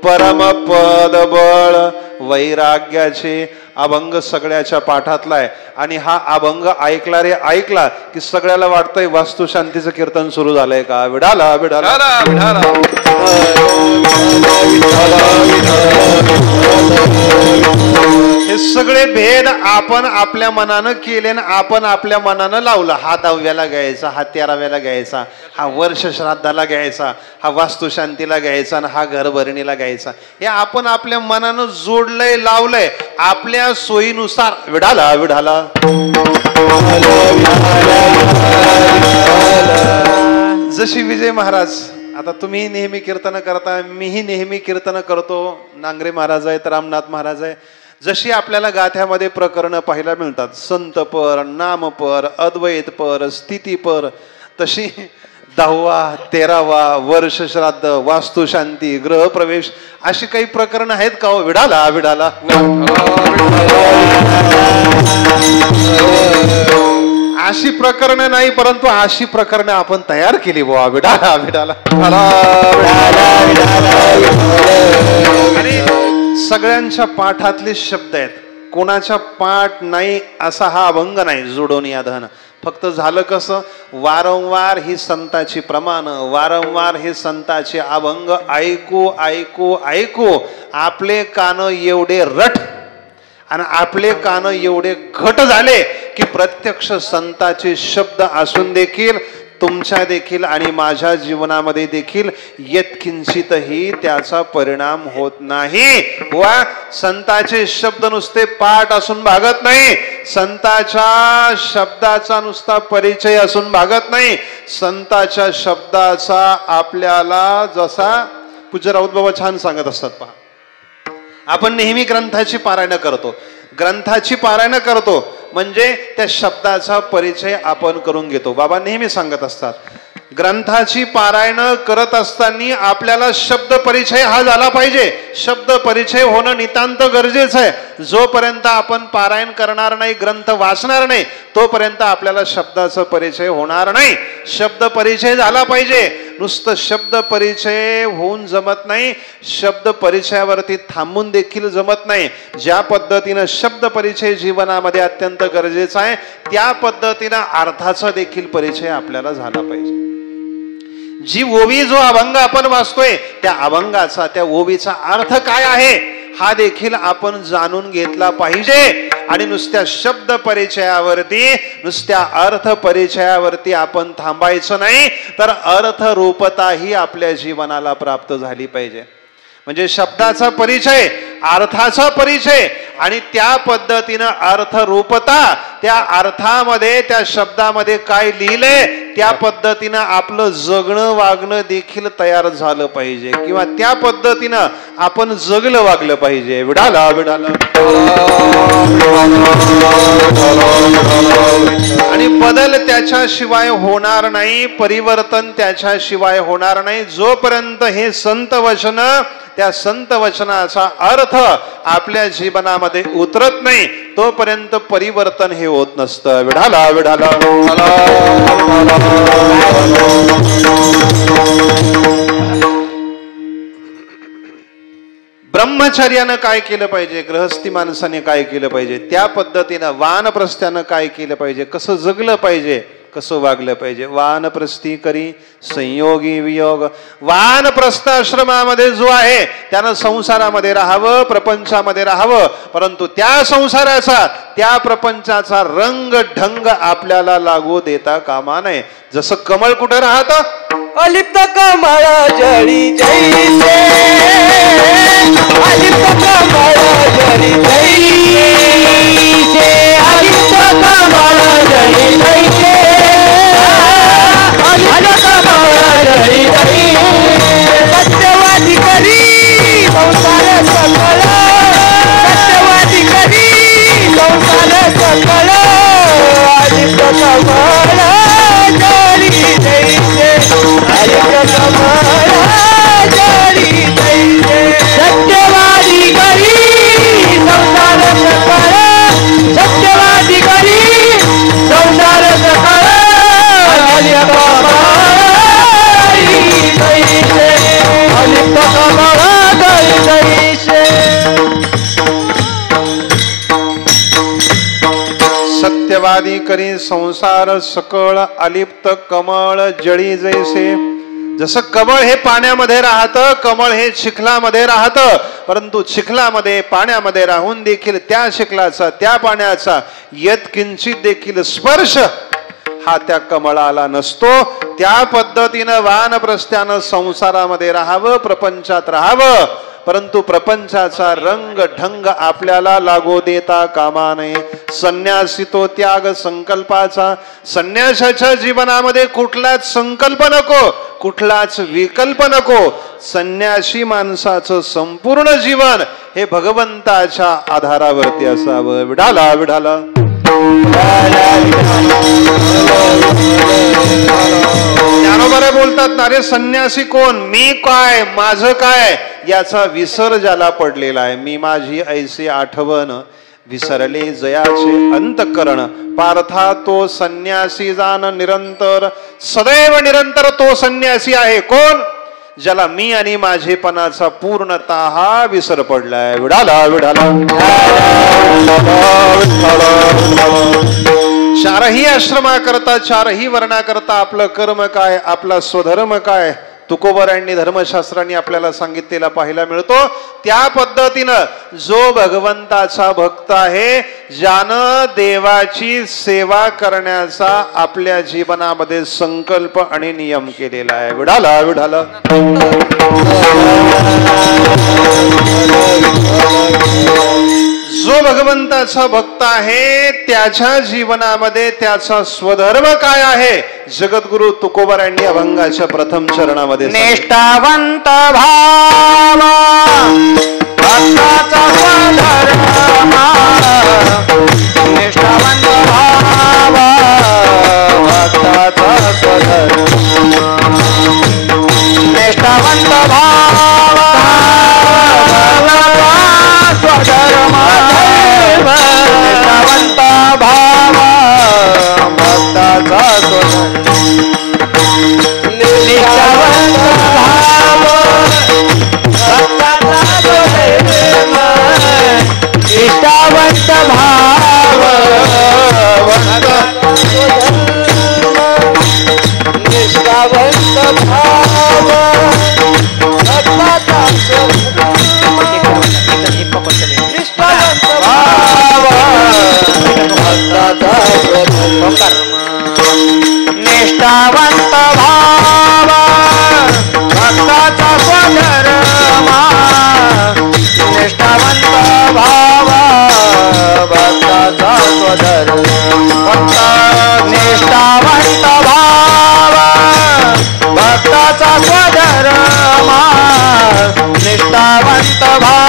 परमपद बळ वैराग्याचे अभंग सगळ्याच्या पाठातला आहे आणि हा अभंग ऐकला रे ऐकला की सगळ्याला वाटतंय वास्तुशांतीचं कीर्तन सुरू झालंय का. विडाला विडाला विडाला. हे सगळे भेद आपण आपल्या मनानं केले आणि आपण आपल्या मनानं लावलं. हा 10व्याला घ्यायचा, हा 13व्याला घ्यायचा, हा वर्ष श्राद्धाला घ्यायचा, हा वास्तुशांतीला घ्यायचा आणि हा घरभरणीला घ्यायचा. हे आपण आपल्या मनानं जोडलंय लावलंय आपल्या सोयीनुसार. विडाला विडाला. जशी विजय महाराज, आता तुम्ही नेहमी कीर्तन करता, मीही नेहमी कीर्तन करतो. नांगरे महाराज आहेत, रामनाथ महाराज आहे. जशी आपल्याला गाथ्यामध्ये प्रकरणं पाहायला मिळतात, संतपर, नामपर, अद्वैतपर, स्थितीपर, तशी 10वा 13वा वर्ष श्राद्ध, वास्तुशांती, ग्रहप्रवेश अशी काही प्रकरण आहेत का हो. विडाला विडाला. अशी प्रकरणं नाही, परंतु अशी प्रकरणं आपण तयार केली बुवा. विडाला विडाला. आणि सगळ्यांच्या पाठातले शब्द आहेत, कोणाच्या पाठ नाही असा हा अभंग नाही. जोडून या धन फक्त झालं कसं, वारंवार ही संताची प्रमाण, वारंवार हे संताचे अभंग ऐकू ऐकू ऐकू आपले कान एवढे रट आणि आपले कान एवढे घट झाले की प्रत्यक्ष संताचे शब्द असून देखील तुमच्या देखील आणि माझ्या जीवनामध्ये देखील यत्किंचितही त्याचा परिणाम होत नाही. वा संताचे शब्द नुसते पाठ असून भागत नाही, संताच्या शब्दाचा नुसता परिचय असून भागत नाही, संताच्या शब्दाचा आपल्याला जसा पूज्य राऊत बाबा छान सांगत असतात पहा. आपण नेहमी ग्रंथाची पारायण करतो, ग्रंथाची पारायण करतो म्हणजे त्या शब्दाचा परिचय आपण करून घेतो. बाबा नेहमी सांगत असतात ग्रंथाची पारायण करत असताना आपल्याला शब्द परिचय हा झाला पाहिजे. शब्द परिचय होणं नितांत गरजेचं आहे. जोपर्यंत आपण पारायण करणार नाही, ग्रंथ वाचणार नाही, तोपर्यंत आपल्याला शब्दाचा परिचय होणार नाही. शब्द परिचय झाला पाहिजे. नुसतं शब्द परिचय होऊन जमत नाही, शब्द परिचयावरती थांबून देखील जमत नाही. ज्या पद्धतीनं शब्द परिचय जीवनामध्ये अत्यंत गरजेचा आहे, त्या पद्धतीनं अर्थाचा देखील परिचय आपल्याला झाला पाहिजे. जी ओवी जो अभंग आपण वाचतोय त्या अभंगाचा, त्या ओवीचा अर्थ काय आहे हा देखील आपण जाणून घेतला पाहिजे. आणि नुसत्या शब्द परिचयावरती, नुसत्या अर्थ परिचयावरती आपण थांबायचं नाही, तर अर्थ रूपता ही आपल्या जीवनाला प्राप्त झाली पाहिजे. म्हणजे शब्दाचा परिचय, अर्थाचा परिचय आणि त्या पद्धतीनं अर्थ रूपता, त्या अर्थामध्ये त्या शब्दामध्ये काय लिहिलंय त्या पद्धतीनं आपलं जगणं वागणं देखील तयार झालं पाहिजे किंवा त्या पद्धतीनं आपण जगलं वागलं पाहिजे. विडाला विडाला. आणि बदल त्याच्याशिवाय होणार नाही, परिवर्तन त्याच्याशिवाय होणार नाही. जोपर्यंत हे संत वचन, त्या संत वचनाचा अर्थ आपल्या जीवनामध्ये उतरत नाही तोपर्यंत परिवर्तन हे होत नसतं. विडाला विडाला. ब्रह्मचर्यानं काय केलं पाहिजे, गृहस्थी माणसाने काय केलं पाहिजे, त्या पद्धतीनं वानप्रस्थानं काय केलं पाहिजे, कसं जगलं पाहिजे, कसं वागलं पाहिजे. वानप्रस्थी करी संयोगी वियोग. वानप्रस्थ आश्रमामध्ये जो आहे त्यानं संसारामध्ये राहावं, प्रपंचामध्ये राहावं, परंतु त्या संसाराचा, त्या प्रपंचाचा रंग ढंग आपल्याला लागू देता कामा नये. जसं कमळ कुठं राहतं, अलिप्त कमळ जळी जैसे, अलिप्त कमळ जळी जैसे, अलिप्त कमळ जळी जैसे, अलिप्त कमळ जळी जैसे. सत्यवादी करी संसार सकळ, सत्यवादी करी संसार सकळ, अलिप्त कमळ जळी जैसे, अलिप्त कमळ जळी जैसे. सत्यवादी दैत्यवादी करी संसार सकळ अलिप्त कमळ जळी जैसे. जसं कमळ हे पाण्यामध्ये राहतं, कमळ हे चिखलामध्ये राहतं, परंतु चिखलामध्ये पाण्यामध्ये राहून देखील त्या चिखलाचा त्या पाण्याचा यत्किंचित देखील स्पर्श हा त्या कमळाला नसतो. त्या पद्धतीनं वानप्रस्थानं संसारामध्ये राहावं, प्रपंचात राहावं, परंतु प्रपंचाचा रंग ढंग आपल्याला लागू देता कामा नये. संन्यासी तो त्याग संकल्पाचा. संन्यासाच्या जीवनामध्ये कुठलाच संकल्प नको, कुठलाच विकल्प नको. संन्यासी माणसाचं संपूर्ण जीवन हे भगवंताच्या आधारावरती असावं. विढाला विढाला. ज्ञानोबा बोलतात ना, रे संन्यासी कोण, मी काय, माझं काय याचा विसर ज्याला पडलेला आहे. मी माझी ऐसी आठवण विसरले जयाचे अंतःकरण. पार्था तो संन्यासी जाण निरंतर. सदैव निरंतर तो संन्यासी आहे. कोण? ज्याला मी आणि माझेपणाचा पूर्णतः विसर पडलाय. विढाला विढाला. चारही आश्रमाकरता, चारही वर्णाकरता आपलं कर्म काय, आपला स्वधर्म काय, तुकोबरांनी धर्मशास्त्रांनी आपल्याला सांगितलेला पाहायला मिळतो. त्या पद्धतीनं जो भगवंताचा भक्त आहे, ज्यानं देवाची सेवा करण्याचा आपल्या जीवनामध्ये संकल्प आणि नियम केलेला आहे. विढाला विढाला. जो भगवंताचा भक्त आहे त्याच्या जीवनामध्ये त्याचा स्वधर्म काय आहे, जगद्गुरु तुकोबरांनी अभंगाच्या प्रथम चरणामध्ये निष्ठावंत भाव भक्ताचा स्वधर्म. निष्ठावंत भाव भक्ताचा स्वधर्म. निष्ठावंत भाव स्वधर्म. निष्ठावंत भाव भक्ताचा स्वधर्म. निष्ठावंत भाव भक्ताचा स्वधर्म. निष्ठावंत भाव भक्ताचा स्वधर्म. निष्ठावंत भाव भक्ताचा स्वधर्म. निष्ठावंत भाव भक्ताचा स्वधर्म. निष्ठावंत भाव भक्ताचा स्वधर्म. निष्ठावंत भाव भक्ताचा स्वधर्म. निष्ठावंत भाव भक्ताचा स्वधर्म. निष्ठावंत भाव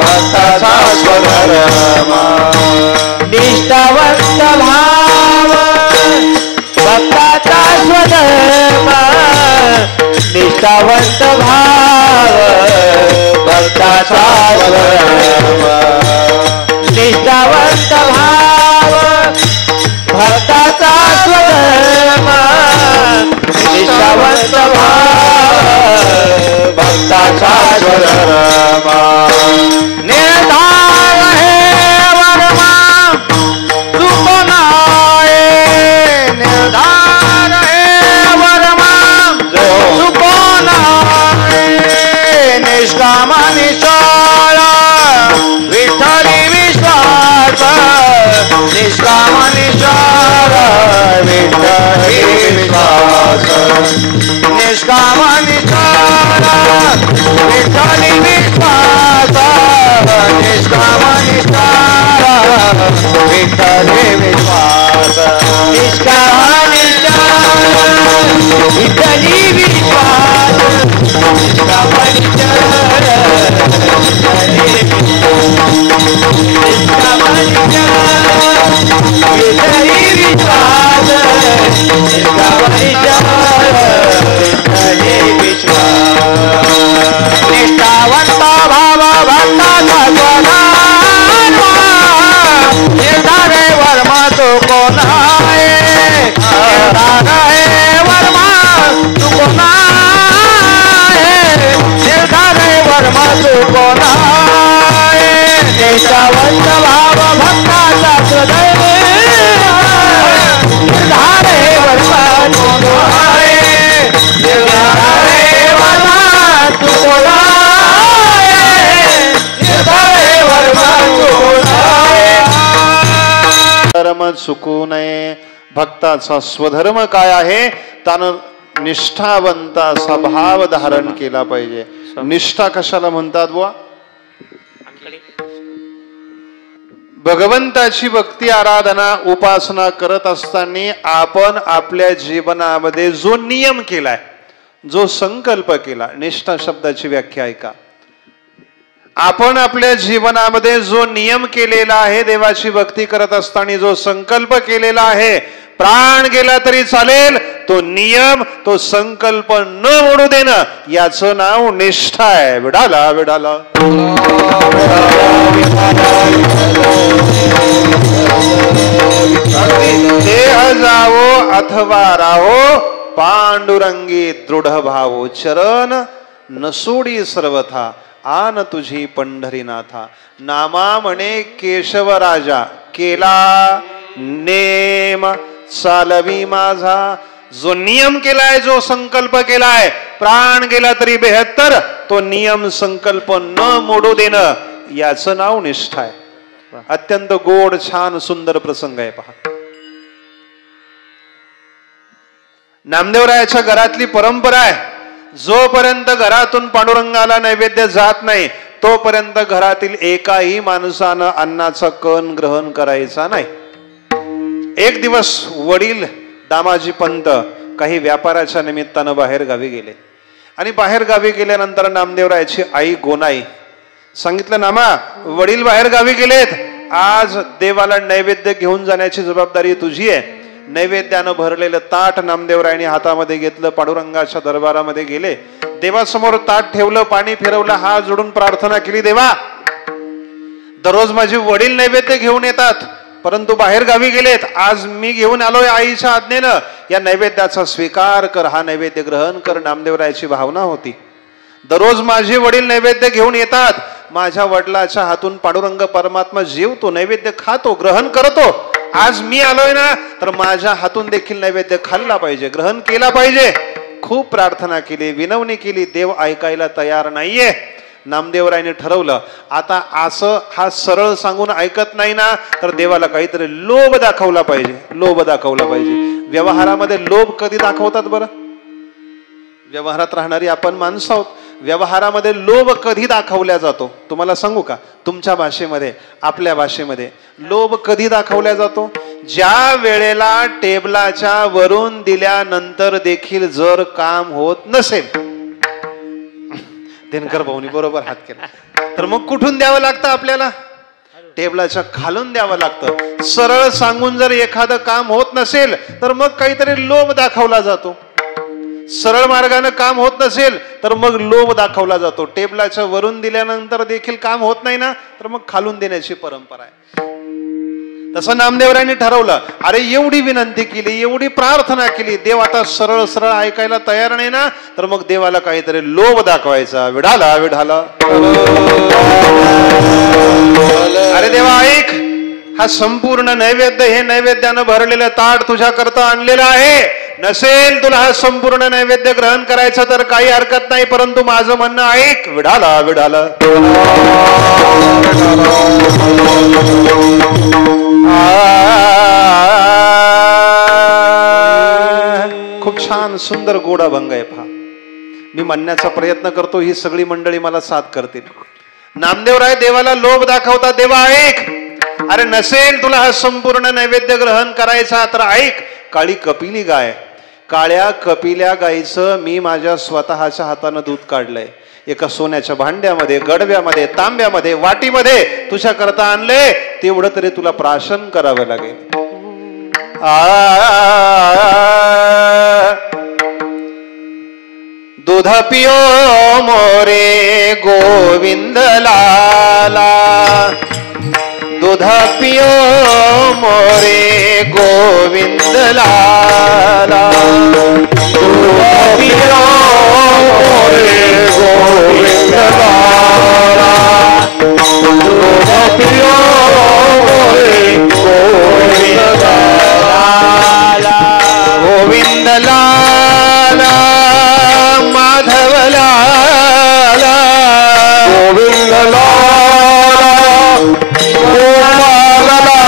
भक्ताचा स्वधर्म. निष्ठावंत भाव भक्ताचा स्वधर्म. निष्ठावंत भाव भक्ताचा स्वधर्म. निष्ठावंत भाव भक्ताचा स्वधर्म. निष्ठावंत भाव भक्ताचा स्वधर्म. निर्धार हे वर्मा चूक नाय. निर्धार हे वर्मा चूक नाय. निष्काम निश्चय विठ्ठली विश्वास. निष्काम निश्चय विठ्ठली विश्वास. निष्काम निश्चय विठ्ठली विश्वास. निष्काम निश्चय विठ्ठली विश्वास. निष्काम निश्चय विठ्ठली विश्वास. निष्काम निश्चय विठ्ठली निष्काम निश्चय विठ्ठली विश्वास. निष्काम निश्चय विठ्ठली विश्वास. निष्ठावंत भाव भक्ताचा स्वधर्म. निर्धार हे वर्मा चूक नाय. निर्धार हे वर्मा चूक नाय. निर्धार हे चुकू नये. भक्ताचा स्वधर्म काय आहे, त्यानं निष्ठावंता असा भाव धारण केला पाहिजे. निष्ठा कशाला म्हणतात बुवा? भगवंताची भक्ती आराधना उपासना करत असताना आपण आपल्या जीवनामध्ये जो नियम केलाय, जो संकल्प केला, निष्ठा शब्दाची व्याख्या ऐका. आपण आपल्या जीवनामध्ये जो नियम केलेला आहे, देवाची भक्ती करत असताना जो संकल्प केलेला आहे, प्राण गेला तरी चालेल, तो नियम तो संकल्प न मोडू देणं, याचं नाव निष्ठा आहे. विडाला विडाला देह जावो अथवा राहो, पांडुरंगी दृढ भावो. चरण नसोडी सर्वथा, आन तुझी पंढरीनाथा. नामा म्हणे केशव राजा, केला नेम चालवी माझा. जो नियम केलाय, जो संकल्प केलाय, प्राण गेला तरी 72, तो नियम संकल्प न मोडू देणं, याचं नाव निष्ठा आहे. अत्यंत गोड छान सुंदर प्रसंग आहे पहा. नामदेवरायाच्या घरातली परंपरा आहे, जोपर्यंत घरातून पांडुरंगाला नैवेद्य जात नाही, तोपर्यंत घरातील एकाही माणसानं अन्नाचा कण ग्रहण करायचा नाही. एक दिवस वडील दामाजी पंत काही व्यापाराच्या निमित्तानं बाहेर गावी गेले आणि बाहेर गावी गेल्यानंतर नामदेवरायाची आई गोनाई सांगितलं, नामा वडील बाहेर गावी गेलेत, आज देवाला नैवेद्य घेऊन जाण्याची जबाबदारी तुझी आहे. नैवेद्यानं भरलेलं ताट नामदेवरायांनी हातामध्ये घेतलं, पांडुरंगाच्या दरबारामध्ये गेले, देवासमोर ताट ठेवलं, पाणी फिरवलं, हात जोडून प्रार्थना केली, देवा दररोज माझे वडील नैवेद्य घेऊन येतात, परंतु बाहेर गावी गेलेत, आज मी घेऊन आलोय आईच्या आज्ञेनं, या नैवेद्याचा स्वीकार कर, हा नैवेद्य ग्रहण कर. नामदेवरायाची भावना होती, दररोज माझे वडील नैवेद्य घेऊन येतात, माझ्या वडिलाच्या हातून पांडुरंग परमात्मा जेवतो, नैवेद्य खातो, ग्रहण करतो, आज मी आलोय ना, तर माझ्या हातून देखील नैवेद्य खाल्ला पाहिजे, ग्रहण केला पाहिजे. खूप प्रार्थना केली, विनवणी केली, देव ऐकायला तयार नाहीये. नामदेवरायाने ठरवलं, आता असं हा सरळ सांगून ऐकत नाही ना, तर देवाला काहीतरी लोभ दाखवला पाहिजे, लोभ दाखवला पाहिजे. व्यवहारामध्ये लोभ कधी दाखवतात बरं? व्यवहारात राहणारी आपण माणसं आहोत, व्यवहारामध्ये लोभ कधी दाखवला जातो तुम्हाला सांगू का? तुमच्या भाषेमध्ये, आपल्या भाषेमध्ये लोभ कधी दाखवला जातो? ज्या वेळेला टेबलाच्या वरून दिल्यानंतर देखील जर काम होत नसेल, दिनकर भाऊनी बरोबर हात केला, तर मग कुठून द्यावं लागतं आपल्याला? टेबलाच्या खालून द्यावं लागतं. सरळ सांगून जर एखादं काम होत नसेल, तर मग काहीतरी लोभ दाखवला जातो. सरळ मार्गाने काम होत नसेल, तर मग लोभ दाखवला जातो. टेबलाच्या वरून दिल्यानंतर देखील काम होत नाही ना, तर मग खालून देण्याची परंपरा आहे. तसं नामदेवरायांनी ठरवलं, अरे एवढी विनंती केली, एवढी प्रार्थना केली, देव आता सरळ सरळ ऐकायला तयार नाही ना, तर मग देवाला काहीतरी लोभ दाखवायचा. विढाला विढाला, अरे देवा ऐक, हा संपूर्ण नैवेद्य, हे नैवेद्यानं भरलेलं ताट तुझ्या करता आणलेलं आहे, नसेल तुला हा संपूर्ण नैवेद्य ग्रहण करायचं तर काही हरकत नाही, परंतु माझं म्हणणं ऐक. विढाला विढाला, खूप छान सुंदर गोड अभंग आहे पहा. मी म्हणण्याचा प्रयत्न करतो, ही सगळी मंडळी मला साथ करतील. नामदेवराय देवाला लोभ दाखवतात, देवा ऐक, अरे नसेल तुला हा संपूर्ण नैवेद्य ग्रहण करायचा तर ऐक, काळी कपिली गाय, काळ्या कपिल्या गायीचं मी माझ्या स्वतःच्या हातानं दूध काढलंय, एका सोन्याच्या भांड्यामध्ये, गडव्यामध्ये, तांब्यामध्ये, वाटीमध्ये तुझ्या करता आणले, तेवढं तरी तुला प्राशन करावं लागेल. दूध पियो मोरे गोविंद लाला, दूध पियो मोरे गोविंद लाला, दूध पियो मोरे गोविंद लाला, दूध पियो मोरे गोविंद लाला, गोविंद लाला, माधव लाला, गोविंद लाला, गोपाल लाला,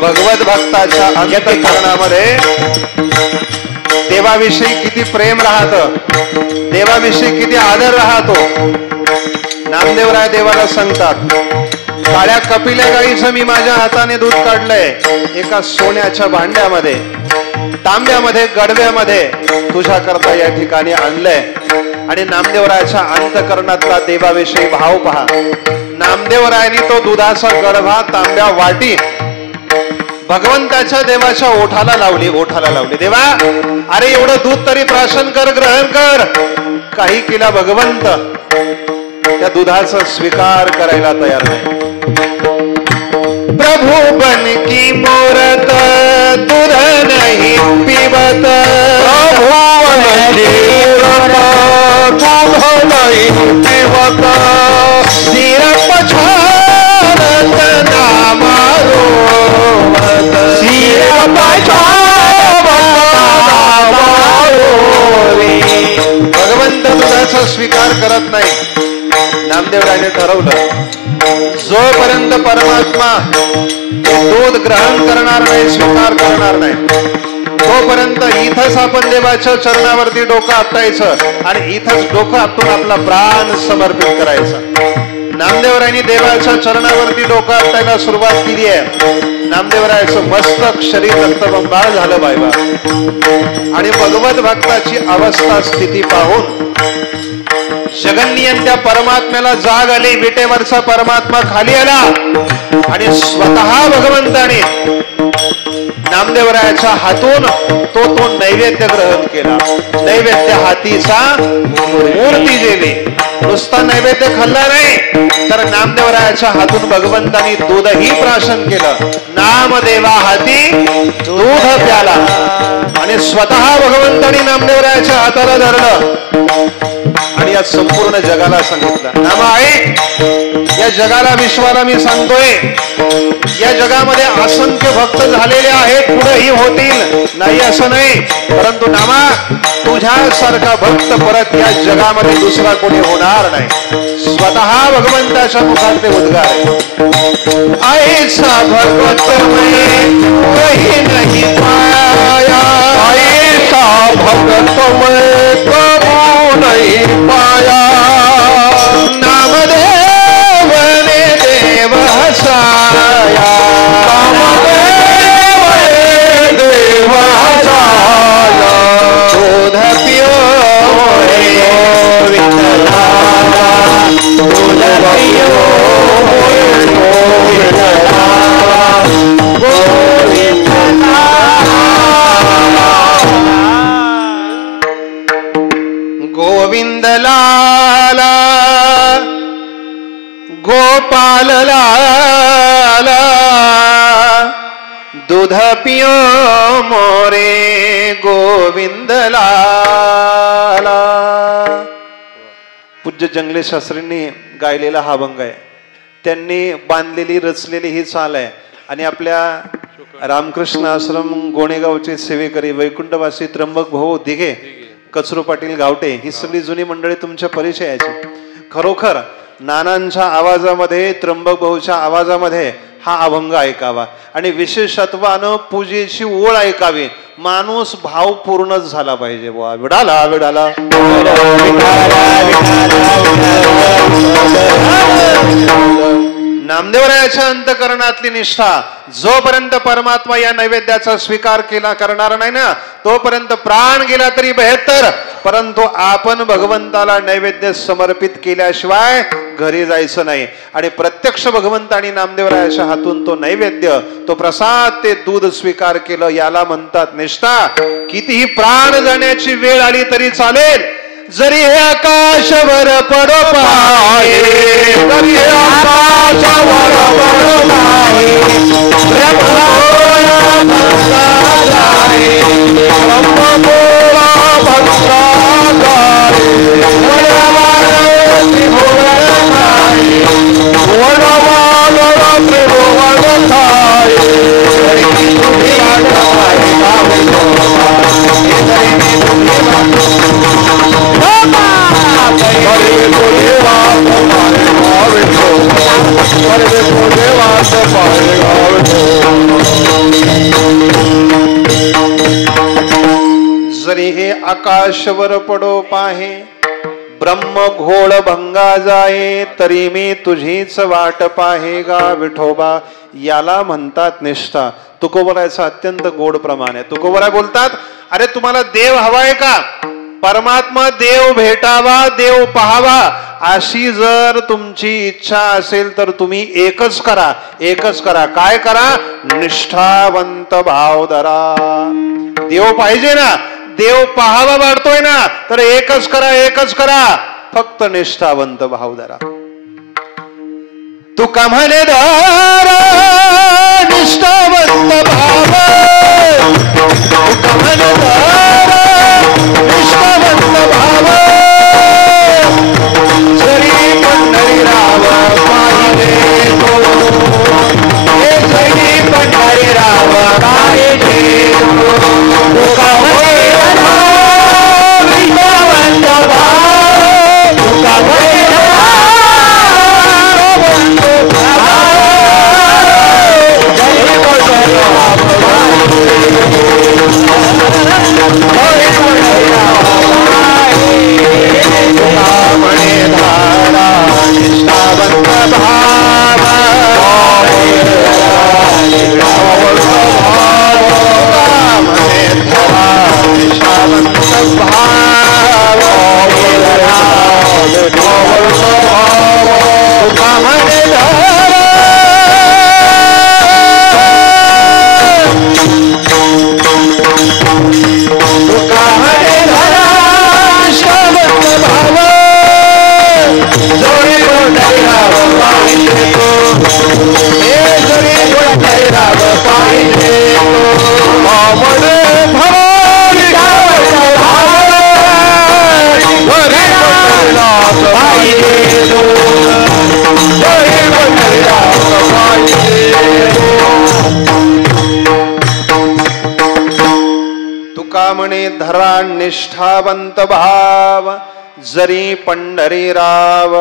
भगवत भक्ताच्या अंतःकरणामध्ये देवाविषयी किती प्रेम राहतं, देवाविषयी किती आदर राहतो. नामदेवराय देवाला सांगतात, काळ्या कपिल्या गाईचं मी माझ्या हाताने दूध काढलंय, एका सोन्याच्या भांड्यामध्ये, तांब्यामध्ये, गडव्यामध्ये तुझ्या करता या ठिकाणी आणलंय. आणि नामदेवरायाच्या अंतःकरणातला देवाविषयी भाव पहा. नामदेवरायांनी तो दुधाचा गडवा, तांब्या, वाटी भगवंताच्या देवाच्या ओठाला लावली. देवा, अरे एवढं दूध तरी प्राशन कर, ग्रहण कर. काही केला भगवंत त्या दुधाचा स्वीकार करायला तयार नाही. प्रभु बन की मूरत दूध नहीं पीवत, प्रभु बन की मूरत दूध नहीं पीवत, सिर पछाड़त नामा रोवत, सिर पछाड़त नामा रोवी. भगवंत दुधाचा स्वीकार करत नाही. नामदेवरायाने ठरवलं, जोपर्यंत परमात्मा दूध ग्रहण करणार नाही, स्वीकार करणार नाही, तोपर्यंत इथंच आपण देवाच्या चरणावरती डोकं आपटायचं आणि इथंच डोकं आपटून आपला प्राण समर्पित करायचा. नामदेवरायांनी देवाच्या चरणावरती डोकं आपटायला सुरुवात केली आहे. नामदेवरायाचं मस्तक शरीर रक्तबंबाळ झालं बायबा. आणि भगवत भक्ताची अवस्था स्थिती पाहून जगन्नियन त्या परमात्म्याला जाग आली. विटेवरचा परमात्मा खाली आला आणि स्वतः भगवंताने नामदेवरायाच्या हातून तो नैवेद्य ग्रहण केला. नैवेद्य हातीचा मूर्ती गेली. नुसता नैवेद्य खाल्ला नाही, तर नामदेवरायाच्या हातून भगवंतानी दूधही प्राशन केलं. नामदेवा हाती दूध प्याला आणि स्वतः भगवंतानी नामदेवरायाच्या हाताला धरलं आणि या संपूर्ण जगाला सांगितलं, नामा ऐक, या जगाला, विश्वाला मी सांगतोय, या जगामध्ये असंख्य भक्त झालेले आहेत, पुढेही होतील, नाही असं नाही, परंतु नामा तुझ्यासारखा भक्त परत या जगामध्ये दुसरा कोणी होणार नाही. स्वतः भगवंताच्या मुखातले उद्गार ऐसा भगवत में कहीं नहीं पाया, ऐसा भगत में कबू नहीं पाया, नामदेव ने देव हसाया, नामदेव ने देव हसाया, दूध पियो विठ्ठला, दूध पियो विठ्ठला, गोविंद लाला, गोपाल लाला, दूध पियो मोरे गोविंद लाला. पूज्य जंगले शास्त्रींनी गायलेला हा अभंग आहे. त्यांनी बांधलेली, रचलेली ही चाल आहे. आणि आपल्या रामकृष्ण आश्रम गोणेगावचे सेवेकरी वैकुंठवासी त्र्यंबक भाऊ दिघे, कचरू पाटील गावटे, ही सगळी जुनी मंडळी तुमच्या परिचयाची. खरोखर नानांच्या आवाजामध्ये, त्र्यंबक भाऊच्या आवाजामध्ये हा अभंग ऐकावा आणि विशेषत्वानं पूजेची ओळ ऐकावी. माणूस भावपूर्णच झाला पाहिजे. बुवा विडाला विडाला नामदेवरायाच्या अंतःकरणातली निष्ठा जोपर्यंत परमात्मा या नैवेद्याचा स्वीकार केला करणार नाही ना, तोपर्यंत प्राण गेला तरी बेहत्तर, परंतु आपण भगवंताला नैवेद्य समर्पित केल्याशिवाय घरी जायचं नाही. आणि प्रत्यक्ष भगवंतानी नामदेवरायाच्या हातून तो नैवेद्य, तो प्रसाद, ते दूध स्वीकार केलं, याला म्हणतात निष्ठा. कितीही प्राण जाण्याची वेळ आली तरी चालेल, जरी हे आकाशवर पडो पाहे, जरी आकाशवर पडो पाहे, ब्रह्मगोळा भक्ता जाए, ब्रह्मगोळा भक्ता जाए, वडवाळ त्रिभुवन खाए, वडवाळ त्रिभुवन खाए, जरी मी तुम्ही वाटवाय गावे गोवा, जरी मी तुम्ही वाटवाय जरी हे आकाशवर पडो पाहे ब्रह्म घोळ भंगा जाये तरी मी तुझीच वाट पाहे गा विठोबा. याला म्हणतात निष्ठा. तुकोबरायचं अत्यंत गोड प्रमाण आहे. तुकोबराय बोलतात, अरे तुम्हाला देव हवाय का? परमात्मा देव भेटावा, देव पाहावा, अशी जर तुमची इच्छा असेल तर तुम्ही एकच करा, एकच करा. काय करा? निष्ठावंत भाव धरा. देव पाहिजे ना, देव पाहावा वाढतोय ना, तर एकच करा, एकच करा, फक्त निष्ठावंत भाव धरा. तुका म्हणे धारा निष्ठावंत भाव, तुका म्हणे धारा निष्ठावंत भाव. जरी पंढरीराव पाहिले तो, हे जरी पंढरीराव पाहिले तो, तुका म्हणे निष्ठावंत भाव, तुका म्हणे धरा निष्ठावंत भाव. जरी पंढरीराव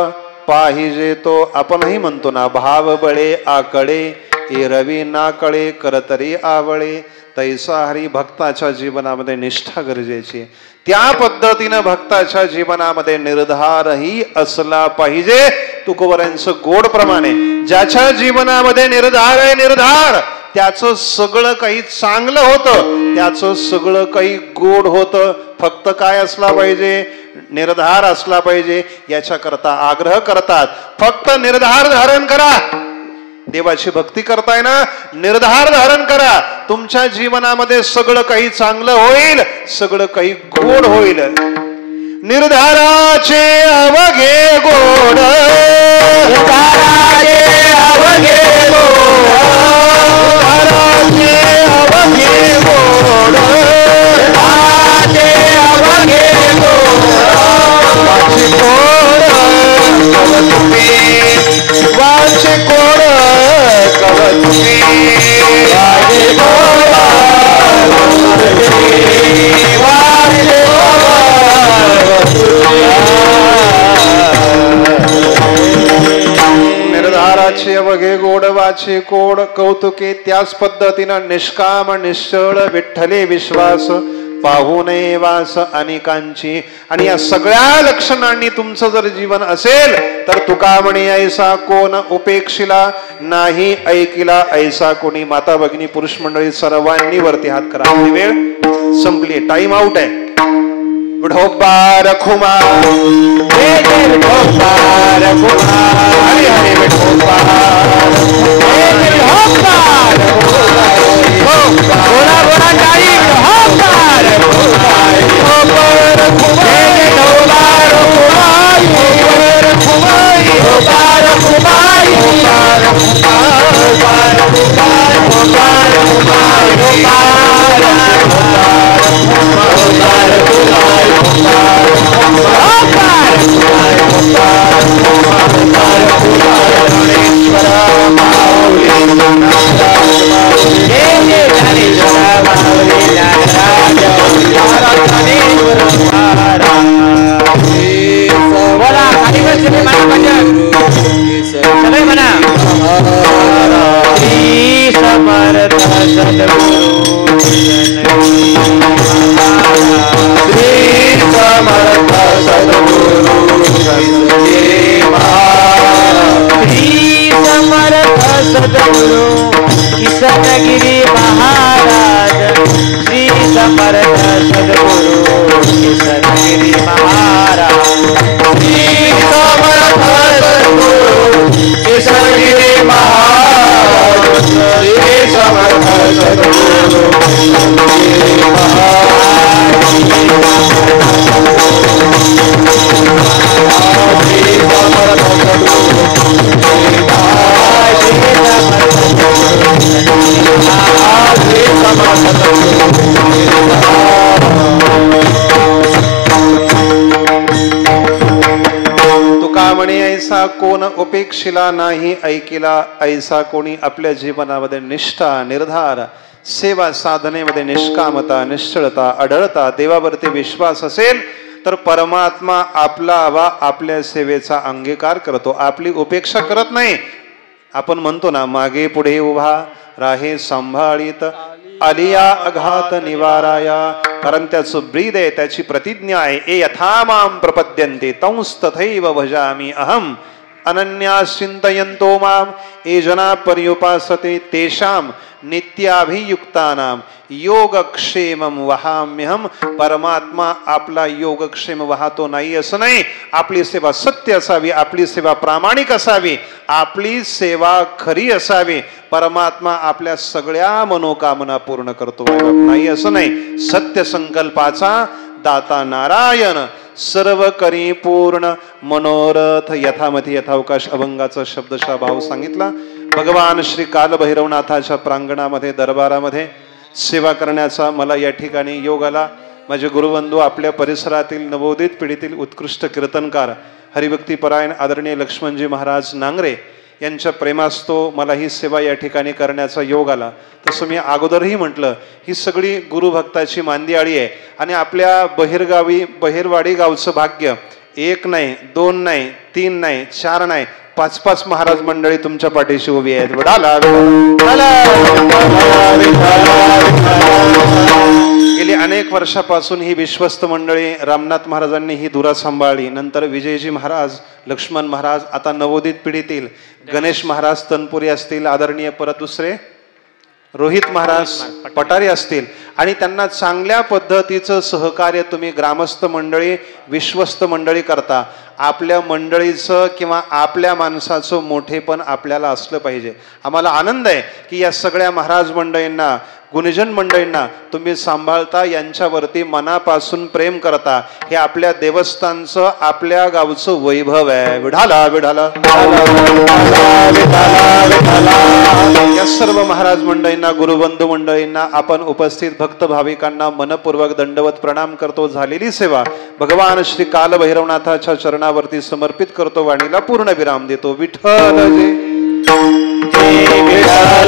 पाहिजे तो. आपणही म्हणतो ना, भाव बळे आकळे एरवी ना कळे करतरी आवळे. तैसा हरी भक्ताच्या जीवनामध्ये निष्ठा गरजेची. त्या पद्धतीनं भक्ताच्या जीवनामध्ये निर्धारही असला पाहिजे. तुकोबरांचं गोड प्रमाणे, ज्याच्या जीवनामध्ये निर्धार आहे, निर्धार, त्याचं सगळं काही चांगलं होतं, त्याचं सगळं काही गोड होतं. फक्त काय असला पाहिजे? निर्धार असला पाहिजे. याच्या करता आग्रह करतात, फक्त निर्धार धारण करा. देवाची भक्ती करताय ना, निर्धार धारण करा. तुमच्या जीवनामध्ये सगळं काही चांगलं होईल, सगळं काही गोड होईल. निर्धाराचे अवघे गोड, निर्धाराचे अवघे गोड, निर्धाराचे अवघे गोड, निर्धाराचे अवघे गोड. वाचे गोड कवतुमी, वाचे गोड कवतुमी, वाचे गोड वाचे निर्धाराचे अवघे गोड वाचे गोड कौतुके. त्याच पद्धतीनं निष्काम निश्चळ विठ्ठले विश्वास पाहू नये वास अनेकांची. आणि या सगळ्या लक्षणांनी तुमचं जर जीवन असेल तर तुका म्हणे ऐसा कोण उपेक्षिला नाही ऐकिला ऐसा कोणी. माता भगिनी पुरुष मंडळी सर्वांनी वरती हात करा. आपली वेळ संपली, टाइम आउट आहे. विठोबा रखुमा, विठोबा रखुमा, हरे हरे विठोबा, विठोबा रखुमा, बोला बोला ताई, विठोबा रखुमा, विठोबा रखुमा, विठोबा रखुमा, विठोबा रखुमा, विठोबा रखुमा, विठोबा रखुमा, विठोबा रखुमा, विठोबा रखुमा, विठोबा रखुमा, सद्गुरु किशनगिरी महाराज श्री समर्थ सद्गुरु किशनगिरी महाराज श्री समर्थ सद्गुरु किशनगिरी महाराज श्री समर्थ सद्गुरु किशनगिरी तुका म्हणे ऐसा कोण उपेक्षिला नाही ऐकिला ऐसा कोणी आपल्या जीवनामध्ये निष्ठा निर्धार सेवा साधनेमध्ये निष्कामता निश्चळता अढळता देवावरती विश्वास असेल तर परमात्मा आपला वा आपल्या सेवेचा अंगीकार करतो आपली उपेक्षा करत नाही आपण म्हणतो ना मागे पुढे उभा राहे सांभाळीत आलिया अघात निवाराया कारण त्याचं ब्रीद आहे त्याची प्रतिज्ञा आहे ए यथा माम प्रपद्यन्ते तंस तथैव भजामि अहम अनन्यास चिंतयन्तो माम ए जना पर्युपासते तेषां नित्याभियुक्तानां योगक्षेमं वहाम्यहम परमात्मा आपला योगक्षेम वाहतो नाही असं नाही आपली सेवा सत्य असावी आपली सेवा प्रामाणिक असावी आपली सेवा खरी असावी परमात्मा आपल्या सगळ्या मनोकामना पूर्ण करतो नाही असं नाही सत्य संकल्पाचा दाता नारायण सर्व करी पूर्ण मनोरथ यथामती यथावकाश अभंगाचा शब्दशः भाव सांगितला भगवान श्री कालभैरवनाथाच्या प्रांगणामध्ये दरबारामध्ये सेवा करण्याचा मला या ठिकाणी योग आला माझे गुरुबंधू आपल्या परिसरातील नवोदित पिढीतील उत्कृष्ट कीर्तनकार हरिभक्ती परायण आदरणीय लक्ष्मणजी महाराज नांगरे यांच्या प्रेमास्तो मला ही सेवा या ठिकाणी करण्याचा योग आला तसं मी अगोदरही म्हटलं ही सगळी गुरुभक्ताची मांदियाळी आहे आणि आपल्या बहिरवाडी गावचं भाग्य एक नाही दोन नाही तीन नाही चार नाही 5-5 महाराज मंडळी तुमच्या पाठीशी उभी आहेत गेली अनेक वर्षापासून ही विश्वस्त मंडळी रामनाथ महाराजांनी ही धुरा सांभाळली नंतर विजयजी महाराज लक्ष्मण महाराज आता नवोदित पिढीतील गणेश महाराज तनपुरी असतील आदरणीय परत दुसरे रोहित महाराज पटारे असतील आणि त्यांना चांगल्या पद्धतीचं सहकार्य तुम्ही ग्रामस्थ मंडळी विश्वस्त मंडळी करता आपल्या मंडळीचं किंवा आपल्या माणसाचं मोठेपण आपल्याला असलं पाहिजे आम्हाला आनंद आहे की या सगळ्या महाराज मंडळींना गुणीजन मंडळींना तुम्ही सांभाळता यांच्यावरती मनापासून प्रेम करता हे आपल्या देवस्थानचं आपल्या गावचं वैभव आहे विढाला विढाला या सर्व महाराज मंडळींना गुरुबंधू मंडळींना आपण उपस्थित भक्त भाविकांना मनपूर्वक दंडवत प्रणाम करतो झालेली सेवा भगवान श्री कालभैरवनाथाच्या चरणावरती समर्पित करतो वाणीला पूर्ण विराम देतो विठ्ठल जय